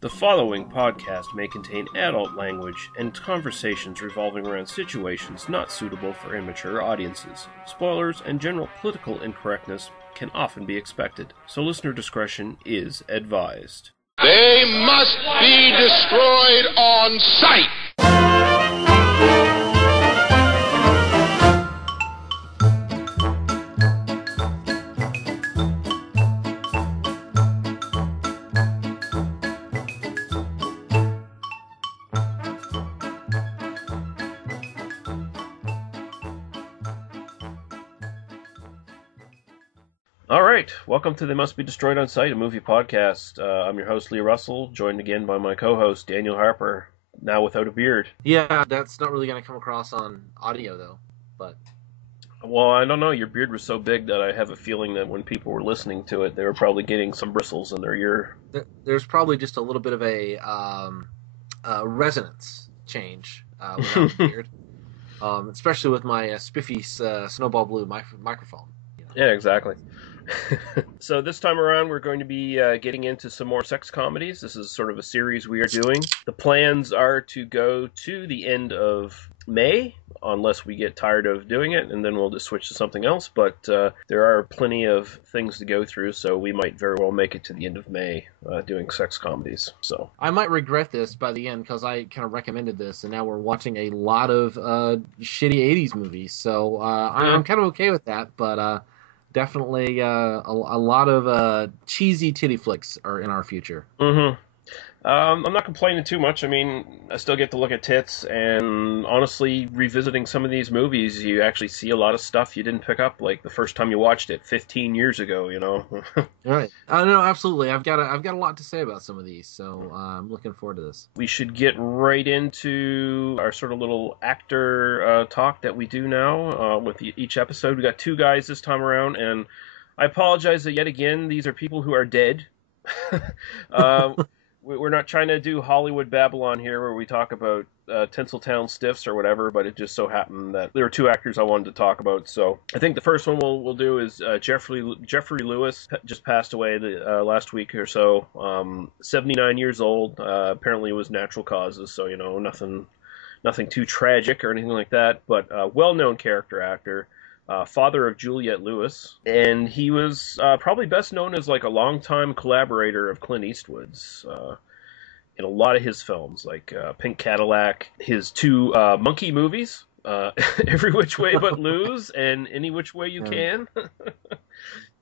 The following podcast may contain adult language and conversations revolving around situations not suitable for immature audiences. Spoilers and general political incorrectness can often be expected, so listener discretion is advised. They must be destroyed on sight! All right, welcome to They Must Be Destroyed on Sight, a movie podcast. I'm your host, Lee Russell, joined again by my co-host, Daniel Harper, now without a beard. Yeah, that's not really going to come across on audio, though, but... Well, I don't know, your beard was so big that I have a feeling that when people were listening to it, they were probably getting some bristles in their ear. There's probably just a little bit of a resonance change without the beard, especially with my spiffy snowball blue microphone. You know? Yeah, exactly. So this time around, we're going to be getting into some more sex comedies. This is sort of a series we are doing. The plans are to go to the end of May, unless we get tired of doing it, and then we'll just switch to something else. But there are plenty of things to go through, so we might very well make it to the end of May doing sex comedies. So I might regret this by the end, because I kind of recommended this, and now we're watching a lot of shitty 80s movies. So I'm kind of okay with that, but... definitely a lot of cheesy titty flicks are in our future. Mm-hmm. I'm not complaining too much. I mean, I still get to look at tits, and honestly, revisiting some of these movies, you actually see a lot of stuff you didn't pick up, like the first time you watched it 15 years ago, you know? Right. No, absolutely. I've got a lot to say about some of these, so I'm looking forward to this. We should get right into our sort of little actor talk that we do now with each episode. We got two guys this time around, and I apologize that yet again, these are people who are dead. We're not trying to do Hollywood Babylon here where we talk about Tinseltown Stiffs or whatever, but it just so happened that there were two actors I wanted to talk about. So I think the first one we'll do is Geoffrey Lewis, just passed away last week or so, 79 years old. Apparently it was natural causes, so, you know, nothing too tragic or anything like that, but well-known character actor. Father of Juliette Lewis, and he was probably best known as like a longtime collaborator of Clint Eastwood's in a lot of his films, like Pink Cadillac, his two monkey movies, Every Which Way But Loose, and Any Which Way You Can.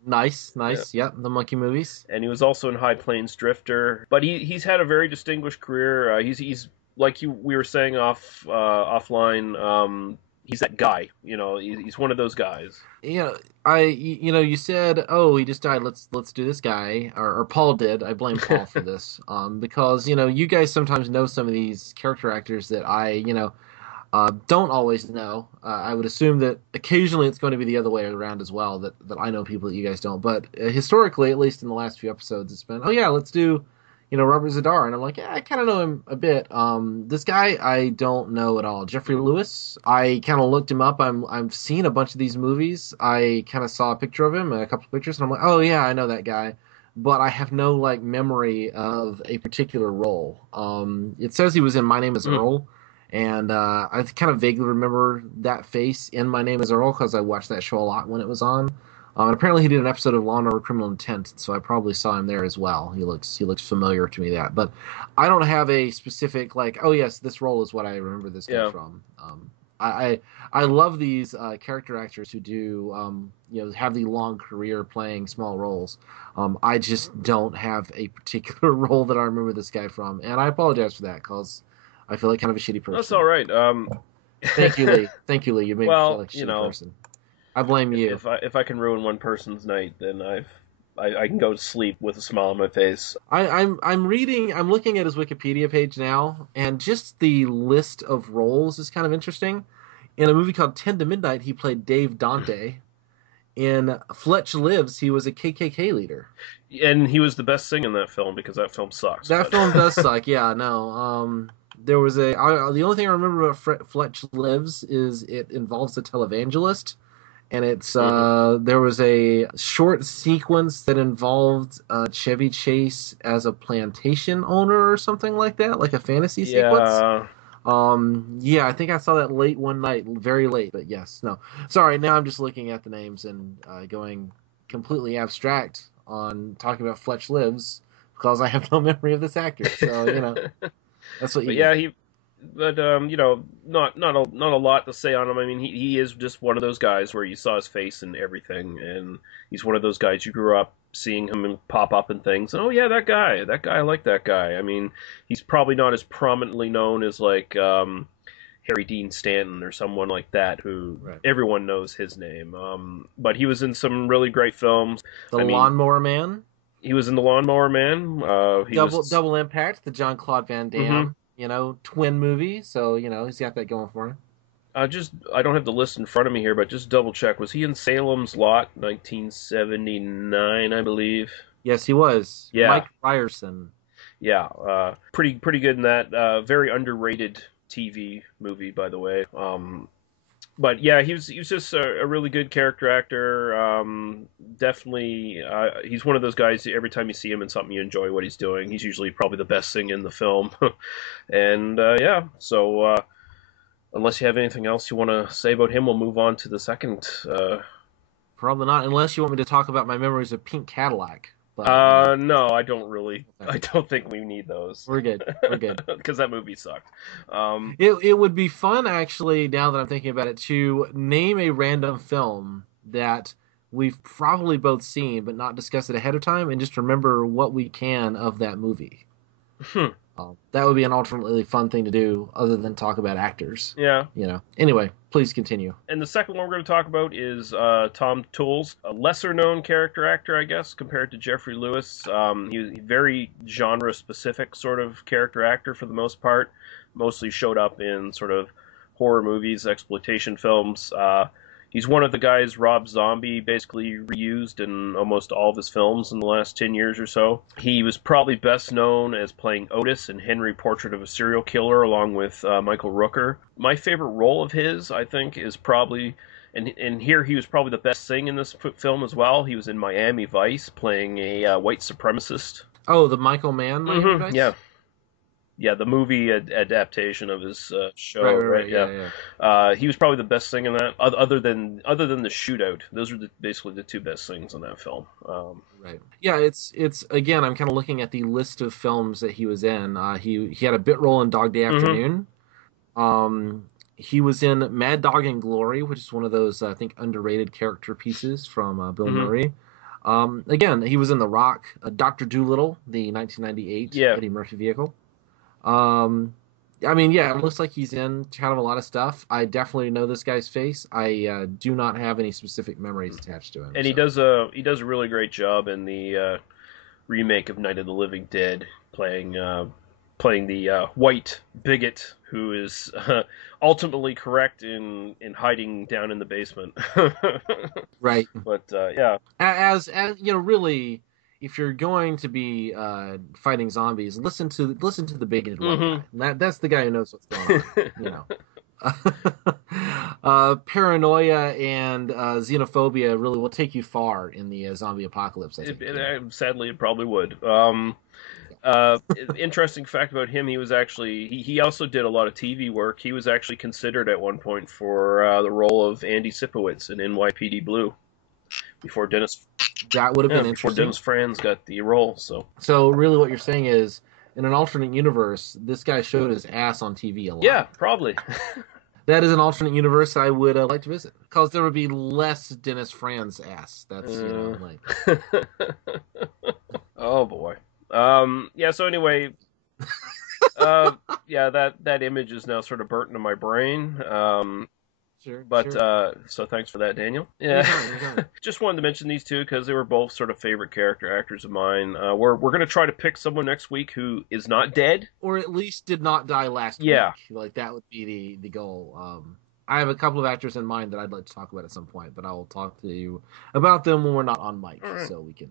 Nice, yeah, the monkey movies. And he was also in High Plains Drifter, but he's had a very distinguished career. He's like we were saying offline. He's that guy, you know. He's one of those guys. Yeah, you said, oh, he just died. Let's do this guy, or Paul did. I blame Paul for this, because you guys sometimes know some of these character actors that I don't always know. I would assume that occasionally it's going to be the other way around as well. That I know people that you guys don't. But historically, at least in the last few episodes, it's been, oh yeah, let's do. Robert Zadar, and I'm like, yeah, I kind of know him a bit. This guy, I don't know at all. Geoffrey Lewis, I kind of looked him up. I've seen a bunch of these movies. I kind of saw a picture of him, a couple of pictures, and I'm like, oh yeah, I know that guy. But I have no memory of a particular role. It says he was in My Name Is Earl, and I kind of vaguely remember that face in My Name Is Earl because I watched that show a lot when it was on. And apparently he did an episode of Law & Order Criminal Intent, so I probably saw him there as well. He looks familiar to me, but I don't have a specific, oh yes, this role is what I remember this guy from. I love these character actors who do, have the long career playing small roles. I just don't have a particular role that I remember this guy from, and I apologize for that, because I feel like kind of a shitty person. That's all right. Thank you, Lee. You made me feel like a shitty person. I blame you. If I can ruin one person's night, then I can go to sleep with a smile on my face. I'm looking at his Wikipedia page now, and just the list of roles is kind of interesting. In a movie called 10 to Midnight, he played Dave Dante. In Fletch Lives, he was a KKK leader. And he was the best thing in that film, because that film sucks. That film does suck, yeah, no. There was the only thing I remember about Fletch Lives is it involves a televangelist. and it's Hmm. there was a short sequence that involved Chevy Chase as a plantation owner or something like that, like a fantasy sequence. Yeah. Yeah, I think I saw that late one night, very late, but yes, no. Sorry, now I'm just looking at the names and going completely abstract on talking about Fletch Lives because I have no memory of this actor. So, that's what you But get. yeah, not a lot to say on him. I mean, he is just one of those guys where you saw his face and everything, and he's one of those guys you grew up seeing him and pop up in things. And oh yeah, that guy, I like that guy. I mean, he's probably not as prominently known as like Harry Dean Stanton or someone like that, who Right. everyone knows his name. But he was in some really great films. The I mean, Lawnmower Man, he was in The Lawnmower Man. He was. Double Impact, the John Claude Van Mhm. Damme, twin movie. So, he's got that going for him. I don't have the list in front of me here, but just double check. Was he in Salem's Lot, 1979, I believe? Yes, he was. Yeah, Mike Ryerson. yeah. Pretty good in that. Very underrated TV movie, by the way. But yeah, he was just a really good character actor. Definitely, he's one of those guys. Every time you see him in something, you enjoy what he's doing. He's usually probably the best thing in the film. And yeah, so. Unless you have anything else you want to say about him, we'll move on to the second. Probably not, unless you want me to talk about my memories of Pink Cadillac. But, No, I don't really. okay. I don't think we need those We're good. We're good. because that movie sucked. Um, It would be fun, actually, now that I'm thinking about it, to name a random film that we've probably both seen but not discussed it ahead of time and just remember what we can of that movie. hmm, That would be an alternately fun thing to do other than talk about actors. yeah. Anyway, please continue. And the second one we're going to talk about is Tom Towles, a lesser-known character actor, I guess, compared to Geoffrey Lewis. He was a very genre-specific sort of character actor for the most part. Mostly showed up in sort of horror movies, exploitation films. He's one of the guys Rob Zombie basically reused in almost all of his films in the last 10 years or so. He was probably best known as playing Otis in Henry Portrait of a Serial Killer along with Michael Rooker. My favorite role of his, I think, is probably, and here he was probably the best thing in this film as well. He was in Miami Vice playing a white supremacist. Oh, the Michael Mann Miami Yeah. Vice? Yeah, the movie adaptation of his show, Right, right, right? right. Yeah, Yeah, yeah. he was probably the best thing in that, other than the shootout. Those were basically the two best things in that film. Right. Yeah, it's again, I'm kind of looking at the list of films that he was in. He had a bit role in Dog Day Hmm. Afternoon. Um, he was in Mad Dog and Glory, which is one of those I think underrated character pieces from Bill Hmm. Murray. Again, he was in The Rock, Doctor Dolittle, the 1998 Yeah, Eddie Murphy vehicle. Um, I mean, yeah, it looks like he's in kind of a lot of stuff. I definitely know this guy's face. I do not have any specific memories attached to him. and So he does a really great job in the remake of Night of the Living Dead, playing the white bigot who is ultimately correct in hiding down in the basement. right. But yeah. As really, if you're going to be fighting zombies, listen to the bigoted white Hmm. guy. That's the guy who knows what's going on. You know. Paranoia and xenophobia really will take you far in the zombie apocalypse, I think. Sadly, it probably would. Interesting fact about him: he was actually he also did a lot of TV work. He was actually considered at one point for the role of Andy Sipowicz in NYPD Blue before That would have been before interesting. Dennis Franz got the role. So So really, what you're saying is, in an alternate universe, this guy showed his ass on TV a lot. yeah, probably. That is an alternate universe I would like to visit because there would be less Dennis Franz ass. That's like Oh boy. Yeah. So anyway, yeah, that image is now sort of burnt into my brain. sure, But sure. so thanks for that, Daniel. Yeah, Anytime. just wanted to mention these two because they were both sort of favorite character actors of mine. We're gonna try to pick someone next week who is not dead. Or at least did not die last Yeah. week. Like that would be the goal. I have a couple of actors in mind that I'd like to talk about at some point, but I will talk to you about them when we're not on mic, All right. so we can.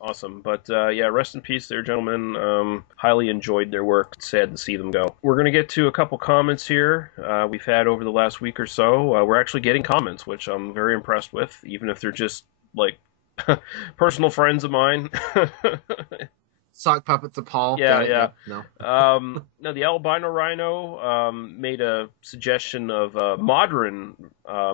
Awesome. But yeah, rest in peace there, gentlemen. Highly enjoyed their work. Sad to see them go. We're going to get to a couple comments here we've had over the last week or so. We're actually getting comments, which I'm very impressed with, even if they're just like personal friends of mine. Sock puppets of Paul. Yeah. No. Now, the albino rhino made a suggestion of a modern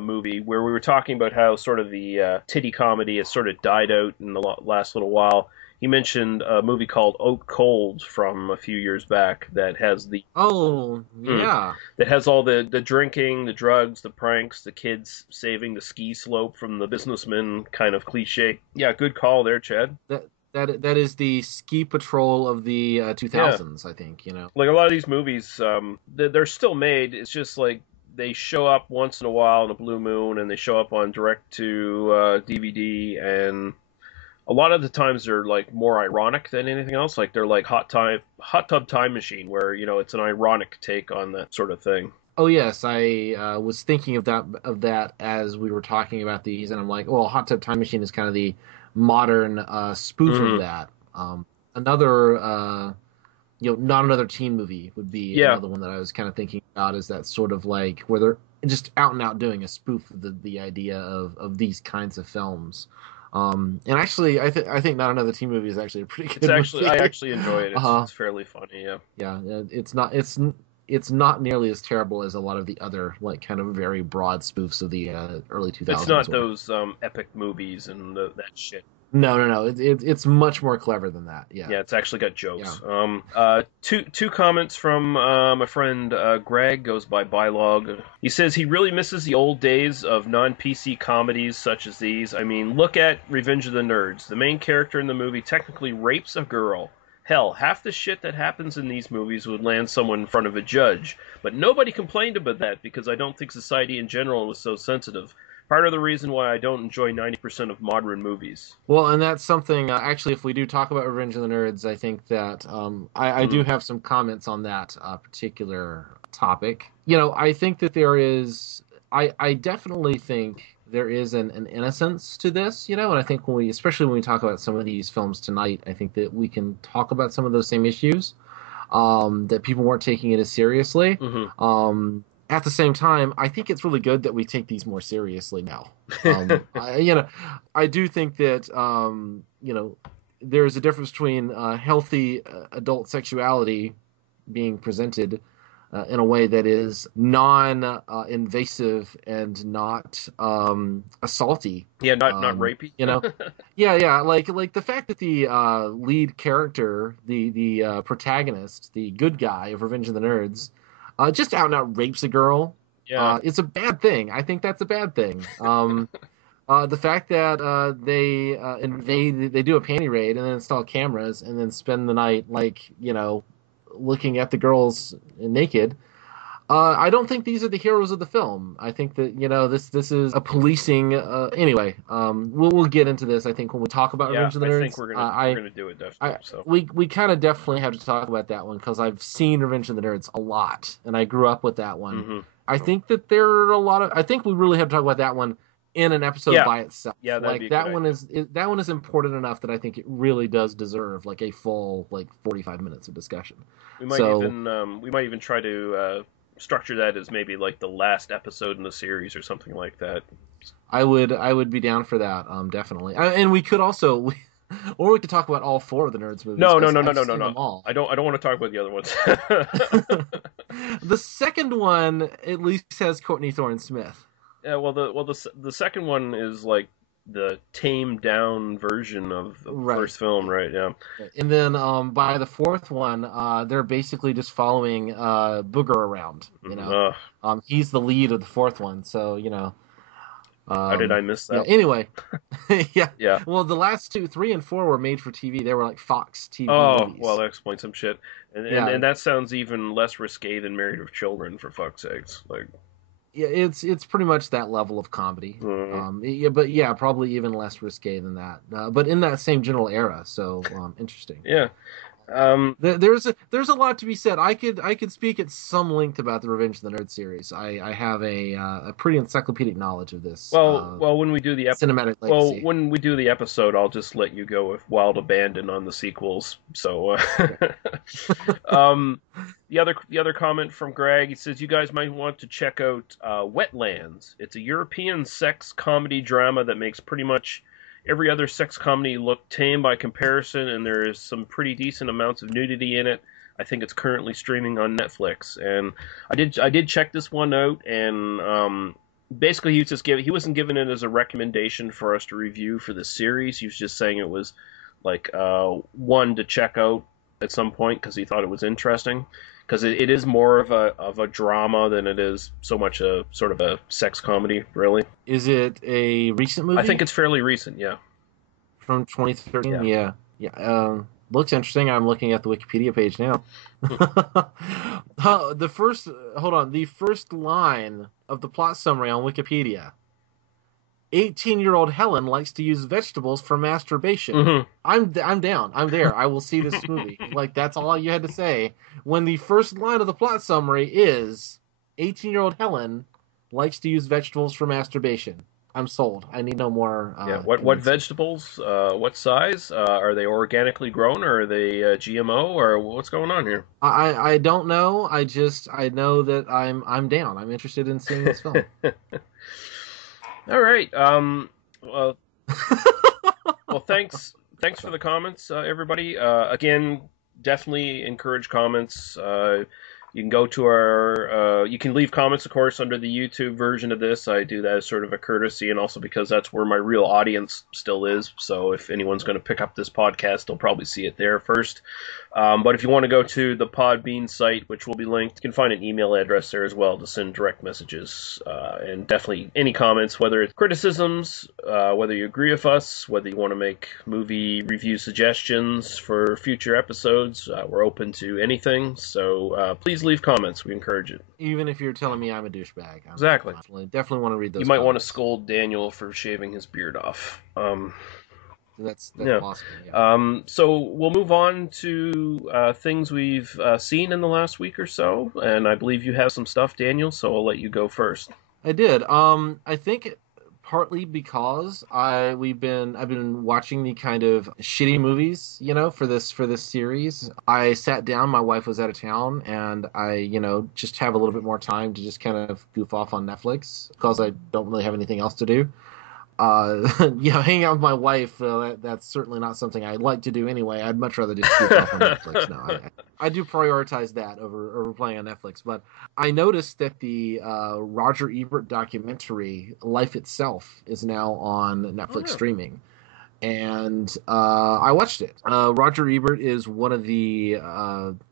movie where we were talking about how sort of the titty comedy has sort of died out in the last little while. He mentioned a movie called Out Cold from a few years back that has the that has all the drinking, the drugs, the pranks, the kids saving the ski slope from the businessman kind of cliche. Yeah, good call there, Chad. That is the ski patrol of the 2000s, I think, Like a lot of these movies, they're still made. It's just like they show up once in a while in a blue moon, and they show up on direct to DVD, and a lot of the times they're like more ironic than anything else. Like they're like Hot Tub Time Machine, where it's an ironic take on that sort of thing. Oh yes, I was thinking of that as we were talking about these, and I'm like, well, Hot Tub Time Machine is kind of the modern spoof of that. Another, not another teen movie would be another one that I was kind of thinking about, is that sort of like where they're just out and out doing a spoof of the idea of these kinds of films. And actually, I think Not Another Teen Movie is actually a pretty good movie. I actually enjoy it. It's fairly funny. Yeah. It's not nearly as terrible as a lot of the other like kind of very broad spoofs of the early 2000s. It's not those epic movies and that shit. No. It's much more clever than that. Yeah, it's actually got jokes. Yeah. Two comments from my friend Greg, goes by Bylog. He says he really misses the old days of non-PC comedies such as these. I mean, look at Revenge of the Nerds. The main character in the movie technically rapes a girl. Hell, half the shit that happens in these movies would land someone in front of a judge. But nobody complained about that because I don't think society in general was so sensitive. Part of the reason why I don't enjoy 90% of modern movies. Well, and that's something, actually, if we do talk about Revenge of the Nerds, I think that I do have some comments on that particular topic. I think that there is, I definitely think there is an innocence to this, and I think especially when we talk about some of these films tonight, I think that we can talk about some of those same issues, that people weren't taking it as seriously. Mm-hmm. At the same time, I think it's really good that we take these more seriously now. I do think that, there's a difference between healthy adult sexuality being presented in a way that is non-invasive and not assaulty. Yeah, not rapey. Yeah. Like the fact that the lead character, the protagonist, the good guy of Revenge of the Nerds, just out and out rapes a girl. Yeah, it's a bad thing. I think that's a bad thing. The fact that they do a panty raid and then install cameras and then spend the night looking at the girls naked. I don't think these are the heroes of the film. I think that this is a policing. Anyway, we'll get into this. I think when we talk about Revenge of the Nerds, I think we're gonna do it definitely. We kind of definitely have to talk about that one because I've seen Revenge of the Nerds a lot and I grew up with that one. Mm-hmm. I think that there are a lot of. I think we really have to talk about that one in an episode by itself. Yeah, that one is important enough that I think it really does deserve a full 45 minutes of discussion. We might even try to structure that as maybe the last episode in the series or something like that. I would be down for that, definitely. And we could also or we could talk about all four of the Nerds movies. No. All. I don't want to talk about the other ones. The second one at least has Courtney Thorne-Smith. Yeah, well, the second one is the tamed down version of the first film, right? Yeah. And then by the fourth one, they're basically just following Booger around. He's the lead of the fourth one, so how did I miss that? Yeah, anyway, yeah. Well, the last 2, 3, and 4 were made for TV. They were Fox TV movies. Well, that explains some shit. And that sounds even less risque than Married with Children, for fuck's sakes. Yeah, it's pretty much that level of comedy. Mm-hmm. Probably even less risque than that. But in that same general era, so interesting. Yeah. There's a lot to be said. I could speak at some length about the Revenge of the Nerd series. I have a pretty encyclopedic knowledge of this Well, when we do cinematic legacy. when we do the episode, I'll just let you go with wild abandon on the sequels. So, Okay. um, the other comment from Greg, he says you guys might want to check out Wetlands. It's a European sex comedy drama that makes pretty much every other sex comedy look tame by comparison, and there is some pretty decent amounts of nudity in it. I think it's currently streaming on Netflix, and I did check this one out, and basically he wasn't giving it as a recommendation for us to review for the series. He was just saying it was like one to check out at some point because he thought it was interesting. Because it is more of a drama than it is so much a sort of a sex comedy, really. Is it a recent movie? I think it's fairly recent, yeah. From 2013. Yeah. Yeah. Looks interesting. I'm looking at the Wikipedia page now. The first line of the plot summary on Wikipedia. 18-year-old Helen likes to use vegetables for masturbation. Mm-hmm. I'm down. I'm there. I will see this movie. Like, that's all you had to say. When the first line of the plot summary is 18-year-old Helen likes to use vegetables for masturbation. I'm sold. I need no more. What vegetables? What size? Are they organically grown, or are they GMO, or what's going on here? I don't know. I know that I'm down. I'm interested in seeing this film. All right. Well, thanks for the comments, everybody. Again, definitely encourage comments. You can go to our, you can leave comments, of course, under the YouTube version of this. I do that as sort of a courtesy, and also because that's where my real audience still is. So if anyone's going to pick up this podcast, they'll probably see it there first. But if you want to go to the Podbean site, which will be linked, you can find an email address there as well to send direct messages. And definitely any comments, whether it's criticisms, whether you agree with us, whether you want to make movie review suggestions for future episodes, we're open to anything. So please leave comments. We encourage it. Even if you're telling me I'm a douchebag. Exactly. Definitely want to read those. You might want to comments. scold Daniel for shaving his beard off. That's Yeah. possible. Yeah. So we'll move on to things we've seen in the last week or so, and I believe you have some stuff, Daniel. So I'll let you go first. I did. I think partly because I've been watching the kind of shitty movies, for this series. I sat down. My wife was out of town, and I, just have a little bit more time to just kind of goof off on Netflix because I don't really have anything else to do. Hanging out with my wife, that's certainly not something I'd like to do anyway. I'd much rather just goof off on Netflix. No, I do prioritize that over playing on Netflix. But I noticed that the Roger Ebert documentary, Life Itself, is now on Netflix streaming. And I watched it. Roger Ebert is one of the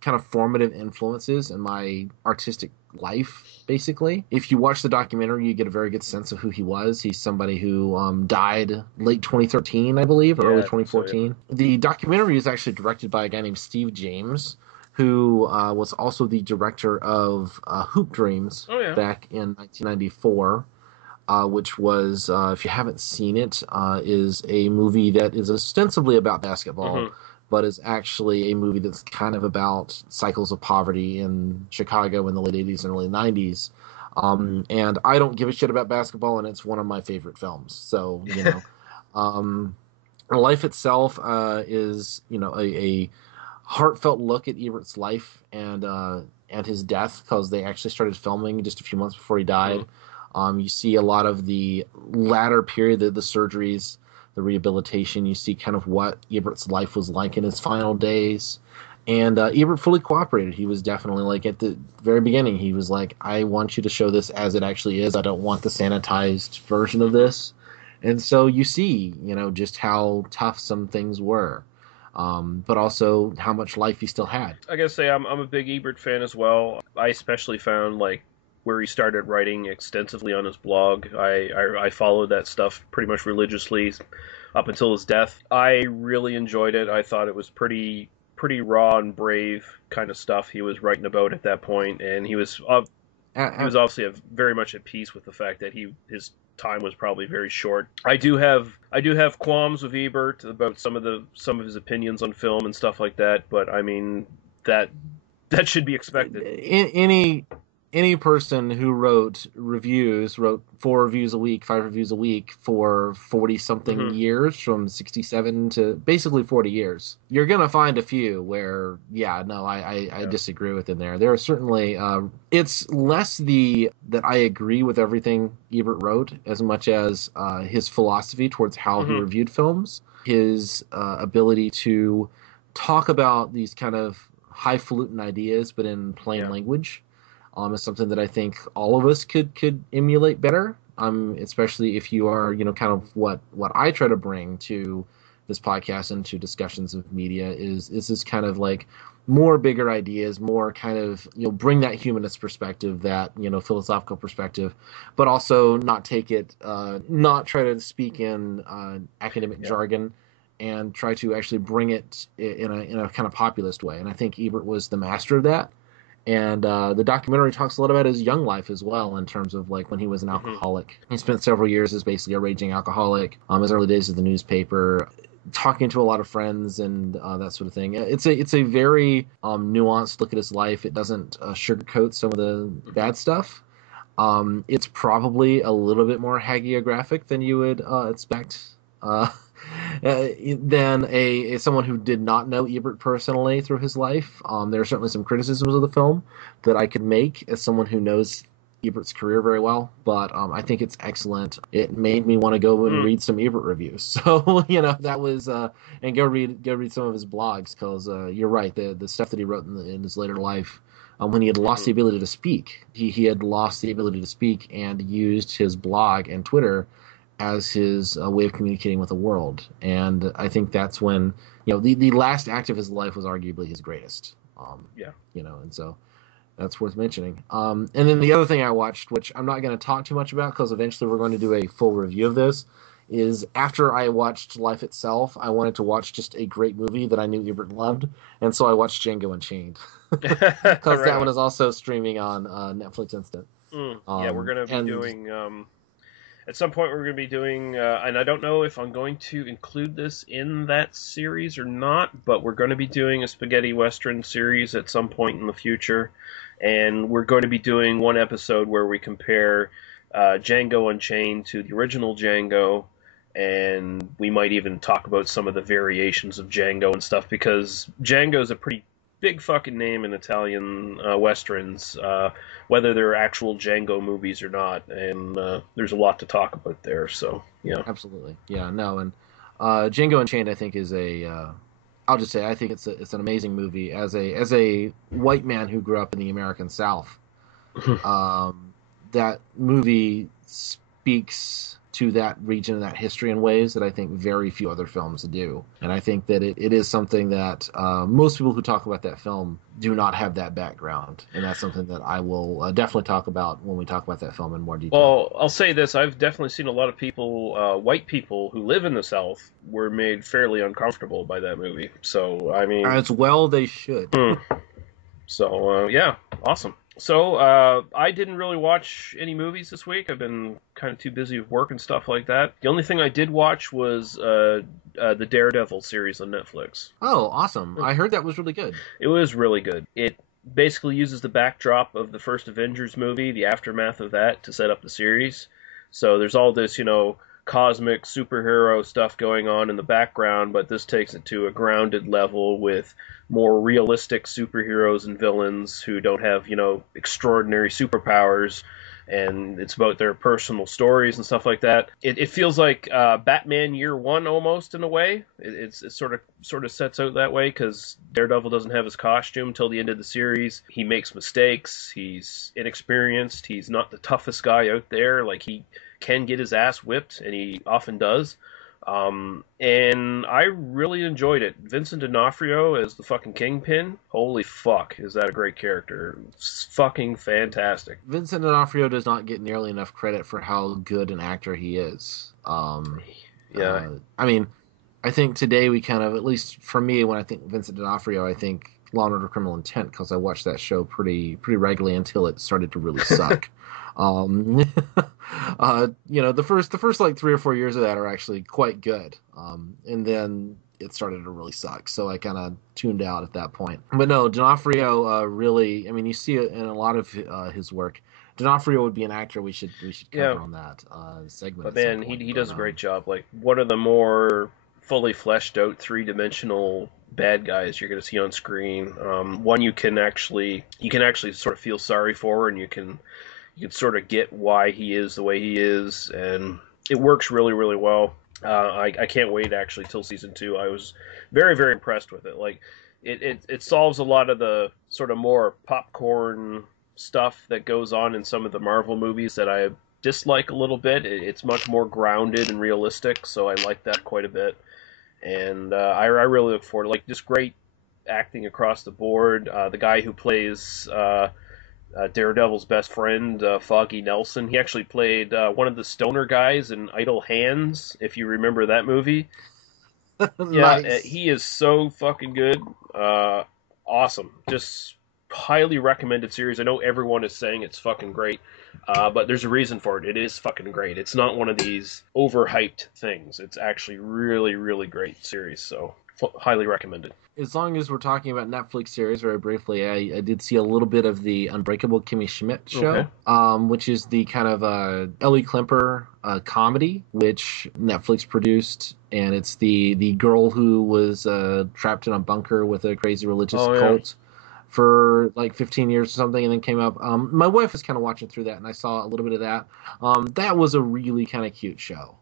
kind of formative influences in my artistic life, basically. If you watch the documentary, you get a very good sense of who he was. He's somebody who died late 2013, I believe, or early 2014. So, yeah. The documentary is actually directed by a guy named Steve James, who was also the director of Hoop Dreams back in 1994. Which was, if you haven't seen it, is a movie that is ostensibly about basketball, but is actually a movie that's kind of about cycles of poverty in Chicago in the late 80s and early 90s. And I don't give a shit about basketball, and it's one of my favorite films. So, Life Itself is, a heartfelt look at Ebert's life and his death, because they actually started filming just a few months before he died. You see a lot of the latter period, the surgeries, the rehabilitation. You see kind of what Ebert's life was like in his final days. And Ebert fully cooperated. He was definitely, like, at the very beginning, he was like, I want you to show this as it actually is. I don't want the sanitized version of this. And so you see, just how tough some things were. But also how much life he still had. I gotta say, I'm a big Ebert fan as well. I especially found, like, where he started writing extensively on his blog. I followed that stuff pretty much religiously up until his death. I really enjoyed it. I thought it was pretty raw and brave kind of stuff he was writing about at that point, and he was obviously very much at peace with the fact that his time was probably very short. I do have qualms with Ebert about some of his opinions on film and stuff like that, but I mean that should be expected. Any person who wrote 4 reviews a week, 5 reviews a week for 40 something years, from 67 to basically 40 years, you're gonna find a few where I disagree with in there. There are certainly it's less that I agree with everything Ebert wrote as much as his philosophy towards how he reviewed films, his ability to talk about these kind of highfalutin ideas but in plain language. Is something that I think all of us could emulate better. Especially if you are, kind of what I try to bring to this podcast and to discussions of media is this kind of like more bigger ideas, more kind of, bring that humanist perspective, that, philosophical perspective, but also not take it, not try to speak in academic jargon, and try to actually bring it in a kind of populist way. And I think Ebert was the master of that. And the documentary talks a lot about his young life as well, in terms of like when he was an alcoholic. He spent several years as basically a raging alcoholic. His early days of the newspaper, talking to a lot of friends and that sort of thing. It's a very nuanced look at his life. It doesn't sugarcoat some of the bad stuff. It's probably a little bit more hagiographic than you would expect. Than someone who did not know Ebert personally through his life. There are certainly some criticisms of the film that I could make as someone who knows Ebert's career very well, but I think it's excellent. It made me want to go and read some Ebert reviews. So that was and go read some of his blogs, because you're right, the stuff that he wrote in his later life. When he had lost the ability to speak, he had lost the ability to speak and used his blog and Twitter as his way of communicating with the world. And I think that's when, the last act of his life was arguably his greatest. And so that's worth mentioning. And then the other thing I watched, which I'm not going to talk too much about because eventually we're going to do a full review of this, is after I watched Life Itself, I wanted to watch just a great movie that I knew Ebert loved. And so I watched Django Unchained. Because that one is also streaming on Netflix Instant. We're going to be doing... At some point, we're going to be doing, and I don't know if I'm going to include this in that series or not, but we're going to be doing a spaghetti western series at some point in the future, and we're going to be doing one episode where we compare Django Unchained to the original Django, and we might even talk about some of the variations of Django and stuff, because Django's a pretty big fucking name in Italian westerns, whether they're actual Django movies or not, and there's a lot to talk about there. So absolutely, and Django Unchained, I think, is I'll just say I think it's an amazing movie as a white man who grew up in the American South. That movie speaks to that region and that history in ways that I think very few other films do. And I think that it is something that most people who talk about that film do not have that background. And that's something that I will definitely talk about when we talk about that film in more detail. Well, I'll say this. I've definitely seen a lot of people, white people who live in the South, were made fairly uncomfortable by that movie. So, I mean... As well they should. So, awesome. So, I didn't really watch any movies this week. I've been kind of too busy with work and stuff like that. The only thing I did watch was the Daredevil series on Netflix. Oh, awesome. I heard that was really good. It was really good. It basically uses the backdrop of the first Avengers movie, the aftermath of that, to set up the series. So there's all this, cosmic superhero stuff going on in the background, but this takes it to a grounded level with more realistic superheroes and villains who don't have, extraordinary superpowers, and it's about their personal stories and stuff like that. It feels like Batman Year One almost, in a way. It sort of sets out that way, because Daredevil doesn't have his costume until the end of the series. He makes mistakes. He's inexperienced. He's not the toughest guy out there. Like, he can get his ass whipped, and he often does. And I really enjoyed it. Vincent D'Onofrio as the fucking Kingpin. Holy fuck, is that a great character. It's fucking fantastic. Vincent D'Onofrio does not get nearly enough credit for how good an actor he is. I mean, I think today we kind of, at least for me, when I think Vincent D'Onofrio, I think Law and Order: Criminal Intent because I watched that show pretty regularly until it started to really suck. Um, the first like 3 or 4 years of that are actually quite good, and then it started to really suck. So I kind of tuned out at that point. But no, D'Onofrio really. I mean, you see it in a lot of his work. D'Onofrio would be an actor we should cover on that segment. But man, he does a great job. Like one of the more fully fleshed out 3-dimensional bad guys you're going to see on screen. One you can actually sort of feel sorry for, and you can sort of get why he is the way he is, and it works really, really well. I can't wait actually till season 2. I was very, very impressed with it. Like it solves a lot of the sort of more popcorn stuff that goes on in some of the Marvel movies that I dislike a little bit. It's much more grounded and realistic, so I like that quite a bit. And I really look forward to just great acting across the board. The guy who plays Daredevil's best friend, Foggy Nelson, he actually played one of the stoner guys in Idle Hands, if you remember that movie. Nice. Yeah, he is so fucking good. Awesome. Just highly recommended series. I know everyone is saying it's fucking great, but there's a reason for it. It is fucking great. It's not one of these overhyped things. It's actually really, really great series. So highly recommended. As long as we're talking about Netflix series, very briefly, I did see a little bit of the Unbreakable Kimmy Schmidt show, which is the kind of Ellie Klemper comedy, which Netflix produced, and it's the girl who was trapped in a bunker with a crazy religious cult for like 15 years or something, and then came up. My wife was kind of watching through that, and I saw a little bit of that. That was a really kind of cute show.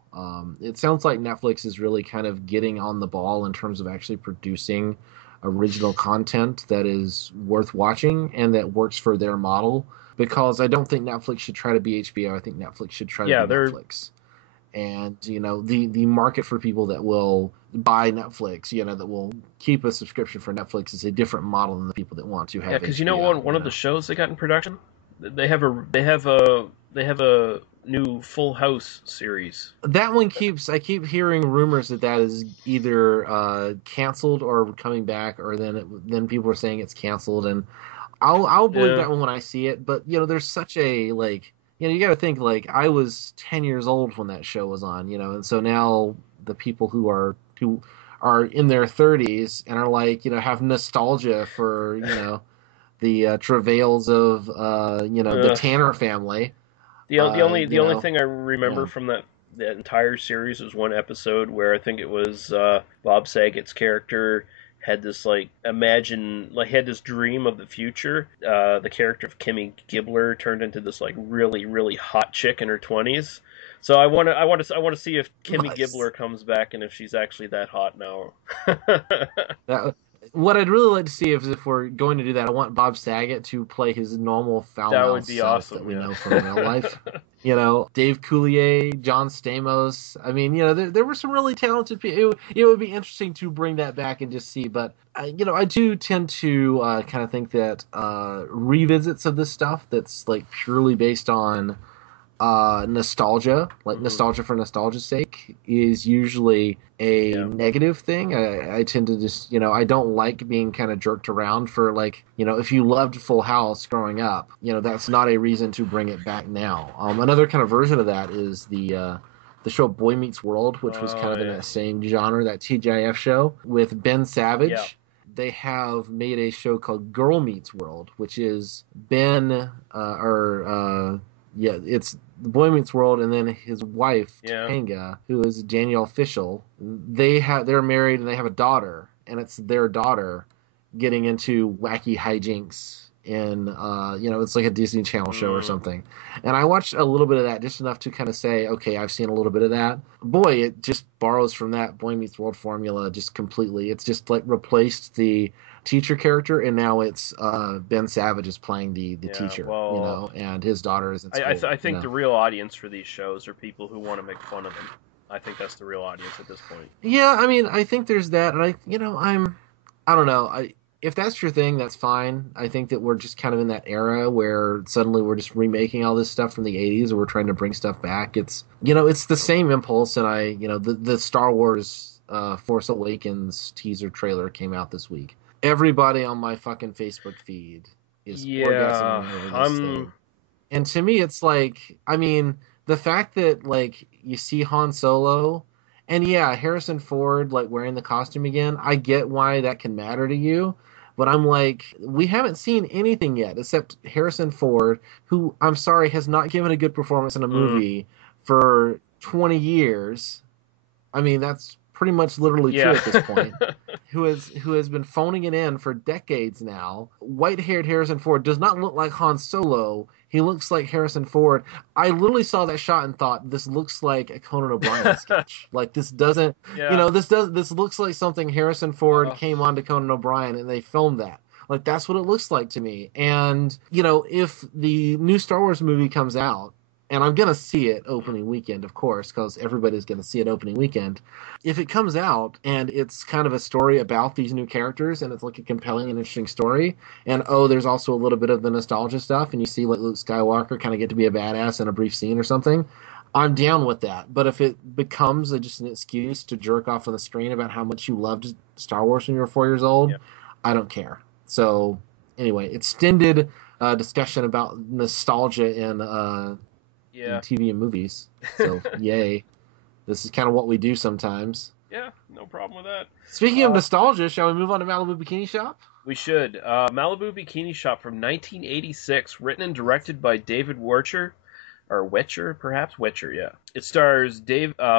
It sounds like Netflix is really kind of getting on the ball in terms of actually producing original content that is worth watching and that works for their model, because I don't think Netflix should try to be HBO. I think Netflix should try to be Netflix. And, the market for people that will buy Netflix, that will keep a subscription for Netflix is a different model than the people that want to have. Yeah, because one of the shows they got in production, they have a new Full House series. That one I keep hearing rumors that is either canceled or coming back, or then people are saying it's canceled, and I'll believe that one when I see it. But there's such a you got to think I was 10 years old when that show was on, and so now the people who are in their 30s and are have nostalgia for the travails of the Tanner family. The only thing I remember from that entire series was one episode where I think it was Bob Saget's character had this had this dream of the future. The character of Kimmy Gibbler turned into this really, really hot chick in her 20s. So I want to see if Kimmy Gibbler comes back and if she's actually that hot now. What I'd really like to see is if we're going to do that, I want Bob Saget to play his normal foul-mouthed self that we know from real life. Dave Coulier, John Stamos. I mean, there were some really talented people. It would be interesting to bring that back and just see. But, I do tend to kind of think that revisits of this stuff that's purely based on nostalgia, nostalgia for nostalgia's sake, is usually a negative thing. I tend to just, I don't like being kind of jerked around for if you loved Full House growing up, that's not a reason to bring it back now. Another kind of version of that is the show Boy Meets World, which was kind of in that same genre, that TGIF show with Ben Savage. Yeah. They have made a show called Girl Meets World, which is Ben it's The Boy Meets World, and then his wife, Topanga, who is Danielle Fishel. They're married and they have a daughter, and it's their daughter getting into wacky hijinks in it's like a Disney Channel show or something. And I watched a little bit of that, just enough to kind of say, okay, I've seen a little bit of that. Boy, it just borrows from that Boy Meets World formula just completely. It's just replaced the teacher character, and now it's Ben Savage is playing the teacher, and his daughter is in school. I think the real audience for these shows are people who want to make fun of them. I think that's the real audience at this point. Yeah, I mean, I think there's that, and I don't know. If that's your thing, that's fine. I think that we're just kind of in that era where suddenly we're just remaking all this stuff from the 80s, or we're trying to bring stuff back. It's it's the same impulse, and the Star Wars Force Awakens teaser trailer came out this week. Everybody on my fucking Facebook feed is Yeah, orgasming over this I'm. thing. And to me, it's like, I mean, the fact that like you see Han Solo, and yeah, Harrison Ford like wearing the costume again, I get why that can matter to you. But I'm like, we haven't seen anything yet except Harrison Ford, who I'm sorry has not given a good performance in a Mm, movie for 20 years. I mean, that's pretty much literally true yeah. at this point. Who has been phoning it in for decades now. White-haired Harrison Ford does not look like Han Solo. He looks like Harrison Ford. I literally saw that shot and thought this looks like a Conan O'Brien sketch. Like this doesn't, Yeah. this looks like something Harrison Ford Uh, came on to Conan O'Brien and they filmed that. Like that's what it looks like to me. And if the new Star Wars movie comes out, and I'm gonna see it opening weekend, of course, because everybody's gonna see it opening weekend. If it comes out and it's kind of a story about these new characters, and it's like a compelling and interesting story, and there's also a little bit of the nostalgia stuff, and you see like Luke Skywalker kind of get to be a badass in a brief scene or something, I'm down with that. But if it becomes just an excuse to jerk off on the screen about how much you loved Star Wars when you were 4 years old, yeah. I don't care. So anyway, extended discussion about nostalgia in Yeah. TV and movies. So yay. This is kind of what we do sometimes. Yeah. No problem with that. Speaking of Uh, nostalgia, shall we move on to Malibu Bikini Shop? we should. Malibu Bikini Shop from 1986, written and directed by David Wercher. Or Wetcher, perhaps? Wetcher, yeah. It stars